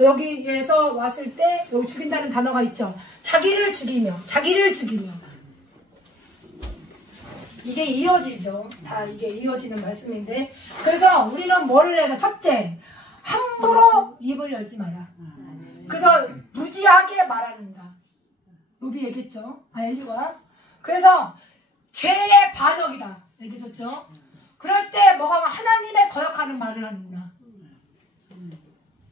여기에서 왔을 때 여기 죽인다는 단어가 있죠. 자기를 죽이며 이게 이어지죠. 다 이게 이어지는 말씀인데, 그래서 우리는 뭐를 해야 돼? 첫째, 함부로 입을 열지 마라. 그래서 무지하게 말하는다. 욥이 얘기했죠. 엘리가. 그래서 죄의 반역이다 얘기했었죠. 그럴 때 뭐가 하나님의 거역하는 말을 하는구나.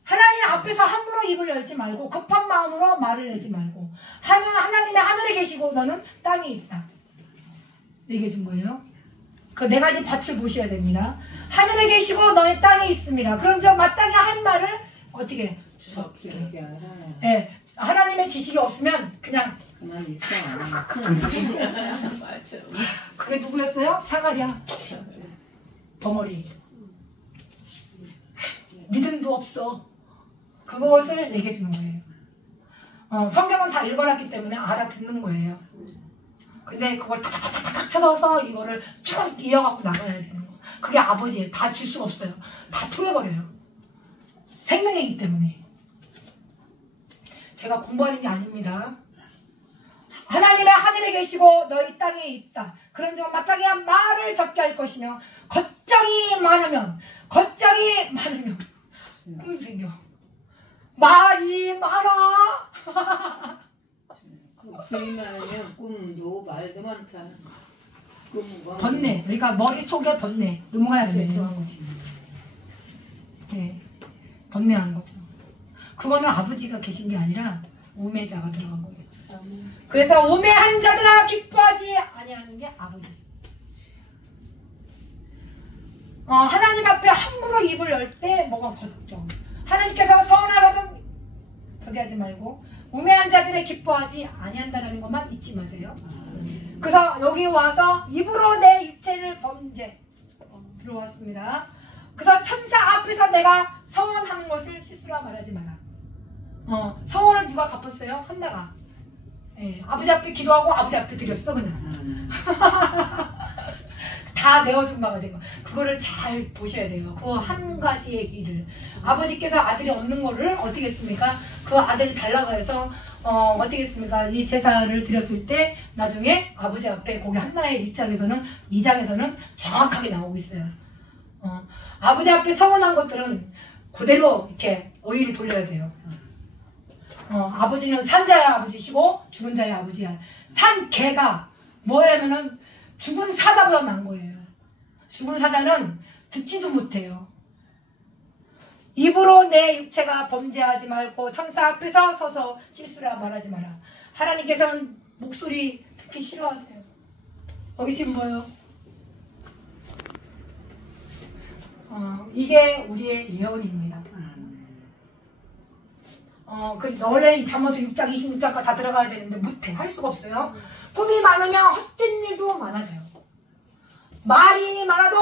하나님 앞에서 함부로 입을 열지 말고 급한 마음으로 말을 내지 말고 하나님의 하늘에 계시고 너는 땅에 있다 얘기해 준 거예요. 그 네 가지 밭을 보셔야 됩니다. 하늘에 계시고 너희 땅에 있습니다. 그런즉 마땅히 할 말을 어떻게 예, 하나님의 지식이 없으면 그냥 가만히 있어. 맞아. 그게 누구였어요? 사가랴. 덩어리. 믿음도 없어. 그것을 얘기해 주는 거예요. 성경을 다 읽어놨기 때문에 알아듣는 거예요. 근데 그걸 탁탁탁탁 쳐서 이거를 쭉 이어갖고 나가야 되는 거. 그게 아버지예요. 다 질 수가 없어요. 다 토해버려요. 생명이기 때문에. 제가 공부하는 게 아닙니다. 하나님의 하늘에 계시고 너희 땅에 있다. 그런즉 마땅히 한 말을 적게 할 것이며 걱정이 많으면 꿈 생겨. 말이 많아. 걱정이 많으면 꿈도 말도 많다. 덧내. 그러니까 머릿속에 덧내. 넘어가야지 들어간 거지. 네. 덧내하는 거죠. 그거는 아버지가 계신 게 아니라 우매자가 들어간 거예요. 그래서 우매한 자들아 기뻐하지 아니하는 게 아버지. 하나님 앞에 함부로 입을 열 때 뭐가 걱정. 하나님께서 선하거든 더디하지 말고 우매한 자들의 기뻐하지 아니한다는 것만 잊지 마세요. 그래서 여기 와서 입으로 내 육체를 범죄 들어왔습니다. 그래서 천사 앞에서 내가 서원하는 것을 실수라 말하지 마라. 서원을 누가 갚았어요? 한나가. 예, 아버지 앞에 기도하고 아버지 앞에 드렸어 그냥. 다 내어준 바가 되고 그거를 잘 보셔야 돼요. 그 한 가지의 일을 아버지께서 아들이 얻는 거를 어떻게 했습니까? 그 아들이 달라고 해서 어떻게 했습니까? 이 제사를 드렸을 때 나중에 아버지 앞에 거기 한나의 2장에서는 정확하게 나오고 있어요. 아버지 앞에 서원한 것들은 그대로 이렇게 오히려 돌려야 돼요. 아버지는 산자의 아버지시고 죽은 자의 아버지야. 산 개가 뭐냐면은 죽은 사자보다 난 거예요. 죽은 사자는 듣지도 못해요. 입으로 내 육체가 범죄하지 말고 천사 앞에서 서서 실수라 말하지 마라. 하나님께서는 목소리 듣기 싫어하세요. 여기 지금 뭐예요? 이게 우리의 예언입니다. 원래 이 잠언서 6장 26장까지 다 들어가야 되는데 못해. 할 수가 없어요. 꿈이 많으면 헛된 일도 많아져요. 말이 많아도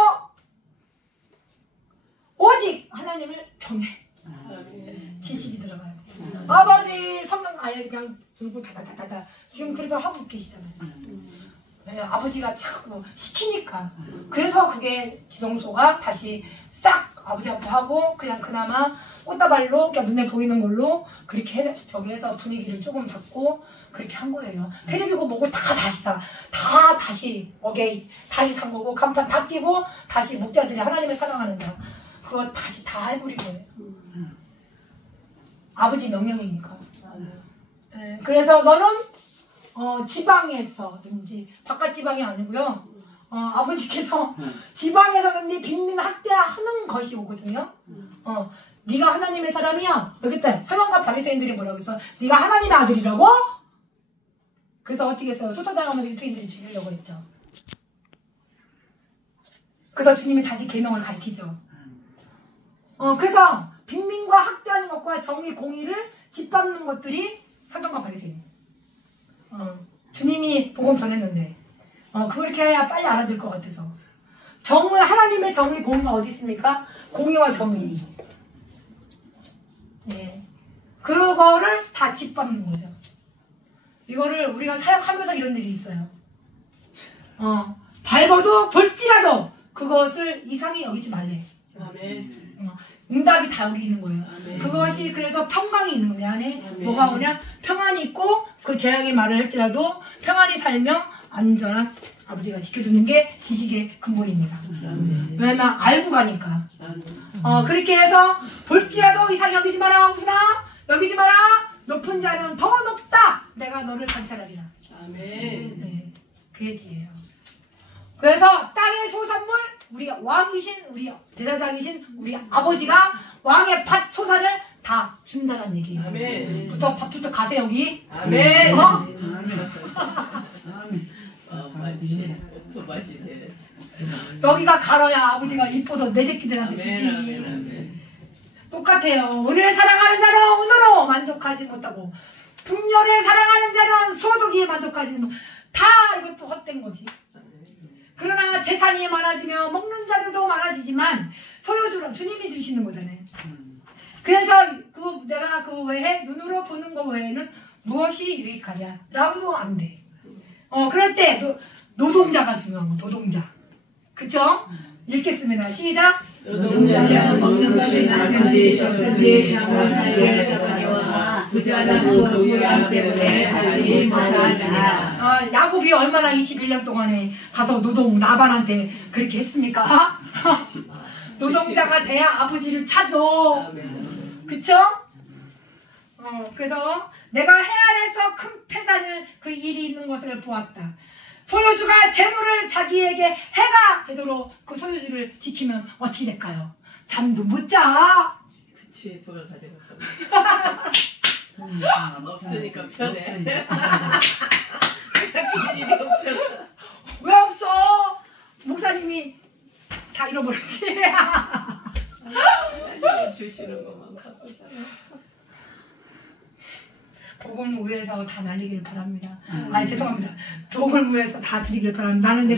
오직 하나님을 경외. 지식이 들어가야 돼. 아버지 성령 아예 그냥 들고 다다다다다 지금 그래서 하고 계시잖아요. 네, 아버지가 자꾸 시키니까. 그래서 그게 지성소가 다시 싹 아버지 앞에 하고 그냥 그나마 꽃다발로 그냥 눈에 보이는 걸로 그렇게 저기 해서 분위기를 조금 잡고 그렇게 한 거예요. 텔레비고 뭐고 다 다시 어게이 다시 산 거고 간판 다 띄고 다시 목자들이 하나님을 사랑하는 자 그거 다시 다 해버린 거예요. 아버지 명령이니까. 네, 그래서 너는 지방에서든지 바깥 지방이 아니고요. 아버지께서 지방에서는 빈민 학대하는 것이 오거든요. 네가 하나님의 사람이야. 여기 때 서양과 바리새인들이 뭐라고 했어? 네가 하나님의 아들이라고? 그래서 어떻게 했어요? 쫓아다니면서 유대인들이 죽이려고 했죠. 그래서 주님이 다시 계명을 가르치죠. 그래서 빈민과 학대하는 것과 정의 공의를 짓밟는 것들이 서양과 바리새인. 주님이 복음 전했는데 그렇게 해야 빨리 알아들 것 같아서 하나님의 정의 공의가 어디 있습니까? 공의와 정의. 예, 그거를 다 짓밟는 거죠. 이거를 우리가 사역하면서 이런 일이 있어요. 밟아도 볼지라도 그것을 이상히 여기지 말래. 아멘. 응답이 다 여기 있는 거예요. 아멘. 그것이 그래서 평강이 있는 거예요. 안에 뭐가 오냐? 평안이 있고 그 재앙의 말을 할지라도 평안히 살며 안전한 아버지가 지켜주는 게 지식의 근본입니다. 왜냐면 알고 가니까. 그렇게 해서 볼지라도 이상히 여기지 마라 홍순아. 여기지 마라. 높은 자는 더 높다. 내가 너를 관찰하리라. 아멘. 네, 그 얘기예요. 그래서 땅의 소산물 우리 왕이신 우리 대대장이신 우리 아버지가 왕의 밭 소산을 다 준다는 얘기예요. 아멘. 밥부터 가세요 여기. 아멘. 여기가 갈아야 아버지가 이뻐서 내 새끼들한테 주지. 똑같아요. 은혜를 사랑하는 자는 은으로 만족하지 못하고 풍요를 사랑하는 자는 소득이 만족하지 못. 다 이것도 헛된 거지. 그러나 재산이 많아지며 먹는 자들도 많아지지만 소유주는 주님이 주시는 거잖아요. 그래서 내가 그 외에 눈으로 보는 거 외에는 무엇이 유익하냐 라고도 안 돼. 그럴 때 노동자가 중요한 거. 노동자. 그쵸? 읽겠습니다. 시작. 노동자는 먹는 것이 낮든지 적든지 장원할 예정하니와 부자는 그 부양 때문에 살지 못하느니라. 야곱이 얼마나 21년 동안에 가서 라반한테 그렇게 했습니까? 노동자가 돼야 아버지를 찾아. 그쵸? 그래서 내가 해 아래서 큰 패단을 그 일이 있는 것을 보았다. 소유주가 재물을 자기에게 해가 되도록 그 소유주를 지키면 어떻게 될까요? 잠도 못 자. 그치, 그걸 가져갈까. 없으니까 편해. 일이 없잖아. 왜 없어? 목사님이 다 잃어버렸지. 주시는 것만 갖고 살아. 복음을 위해서 다 날리기를 바랍니다. 죄송합니다. 복음을 위해서 다 드리길 바랍니다. 나는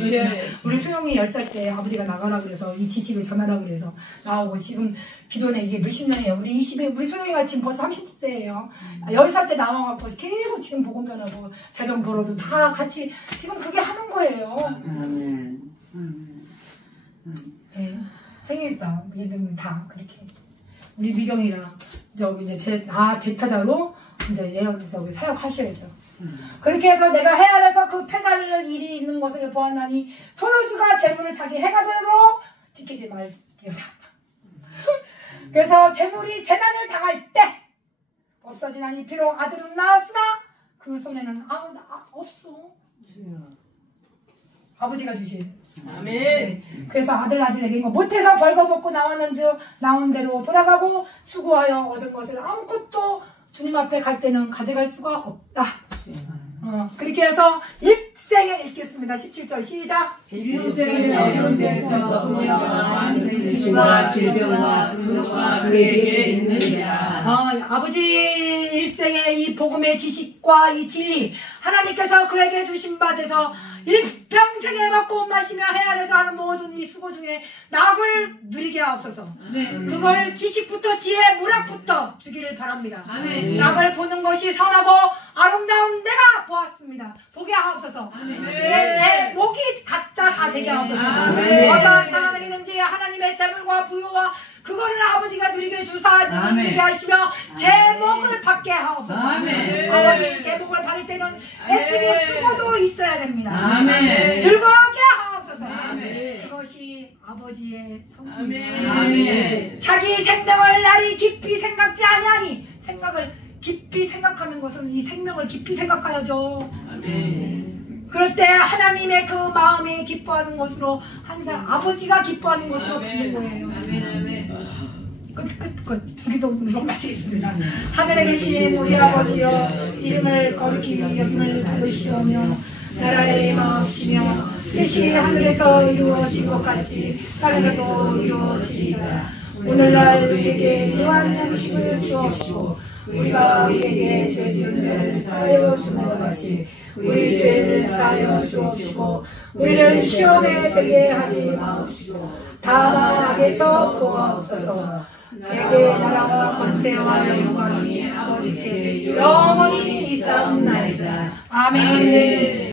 우리 수영이 10살 때 아버지가 나가라 그래서 이 지식을 전하라 그래서 나오고 지금 기존에 이게 몇십 년이에요. 우리 수영이가 지금 벌써 30세예요. 10살 때 나와갖고 계속 지금 복음 전하고 재정 벌어도 다 같이 지금 그게 하는 거예요. 네, 행위다 믿음 다 그렇게. 우리 미경이랑 이제 대타자로 이제 예언에서 사역하셔야죠. 그렇게 해서 내가 해 아래서 그 패갈 일이 있는 것을 보았나니 소유주가 재물을 자기 해가 되도록 지키지 말지어다. 그래서 재물이 재난을 당할 때 없어지나니 비록 아들은 낳았으나 그 손에는 아무 없어. 아버지가 주신. 아멘. 그래서 아들에게 못해서 벌거벗고 나온 대로 돌아가고 수고하여 얻은 것을 아무것도 주님 앞에 갈 때는 가져갈 수가 없다. 그렇게 해서 일생에 읽겠습니다. 17절 시작. 일생에 어려운 데서 은혜와 근심과 질병과 분노가 그에게 있느니라. 아버지 일생에 이 복음의 지식과 이 진리 하나님께서 그에게 주신 바 돼서 일평생에 먹고 마시며 해 아래서 하는 모든 이 수고 중에 낙을 누리게 하옵소서. 그걸 지식부터 지혜, 문학부터 주기를 바랍니다. 낙을 보는 것이 선하고 아름다운 내가 보았습니다. 보게 하옵소서. 제 목이 각자 다 되게 하옵소서. 어떤 사람에게든지 하나님의 재물과 부요와 그거를 아버지가 누리게 주사 누리게 하시며 제목을 받게 하옵소서. 아버지 제목을 받을 때는 애쓰고 수고도 있어야 됩니다. 즐거워하게 하옵소서. 그것이 아버지의 성품입니다. 자기 생명을 나리 깊이 생각지 아니하니 생각을 깊이 생각하는 것은 이 생명을 깊이 생각하여죠. 그럴 때 하나님의 그 마음에 기뻐하는 것으로 항상 아버지가 기뻐하는 것으로 부는 거예요. 끝 주기도로 마치겠습니다. 하늘에 계신 우리 아버지여 이름을 거룩히 여김을 받으시오며 나라의 마음이시며 뜻이 하늘에서 이루어진 것 같이 땅에서도 이루어지리이다. 오늘날 우리에게 일용할 양식을 주옵시고 우리가 우리에게 죄 지은 자를 사하여 주는 것 같이 우리 죄를 사하여 주옵시고 우리를 시험에 들게 하지 마옵시고 다만 악에서 구하옵소서. 내게 나라와 권세와 영광이 아버지께 영원히 있사옵나이다. 아멘.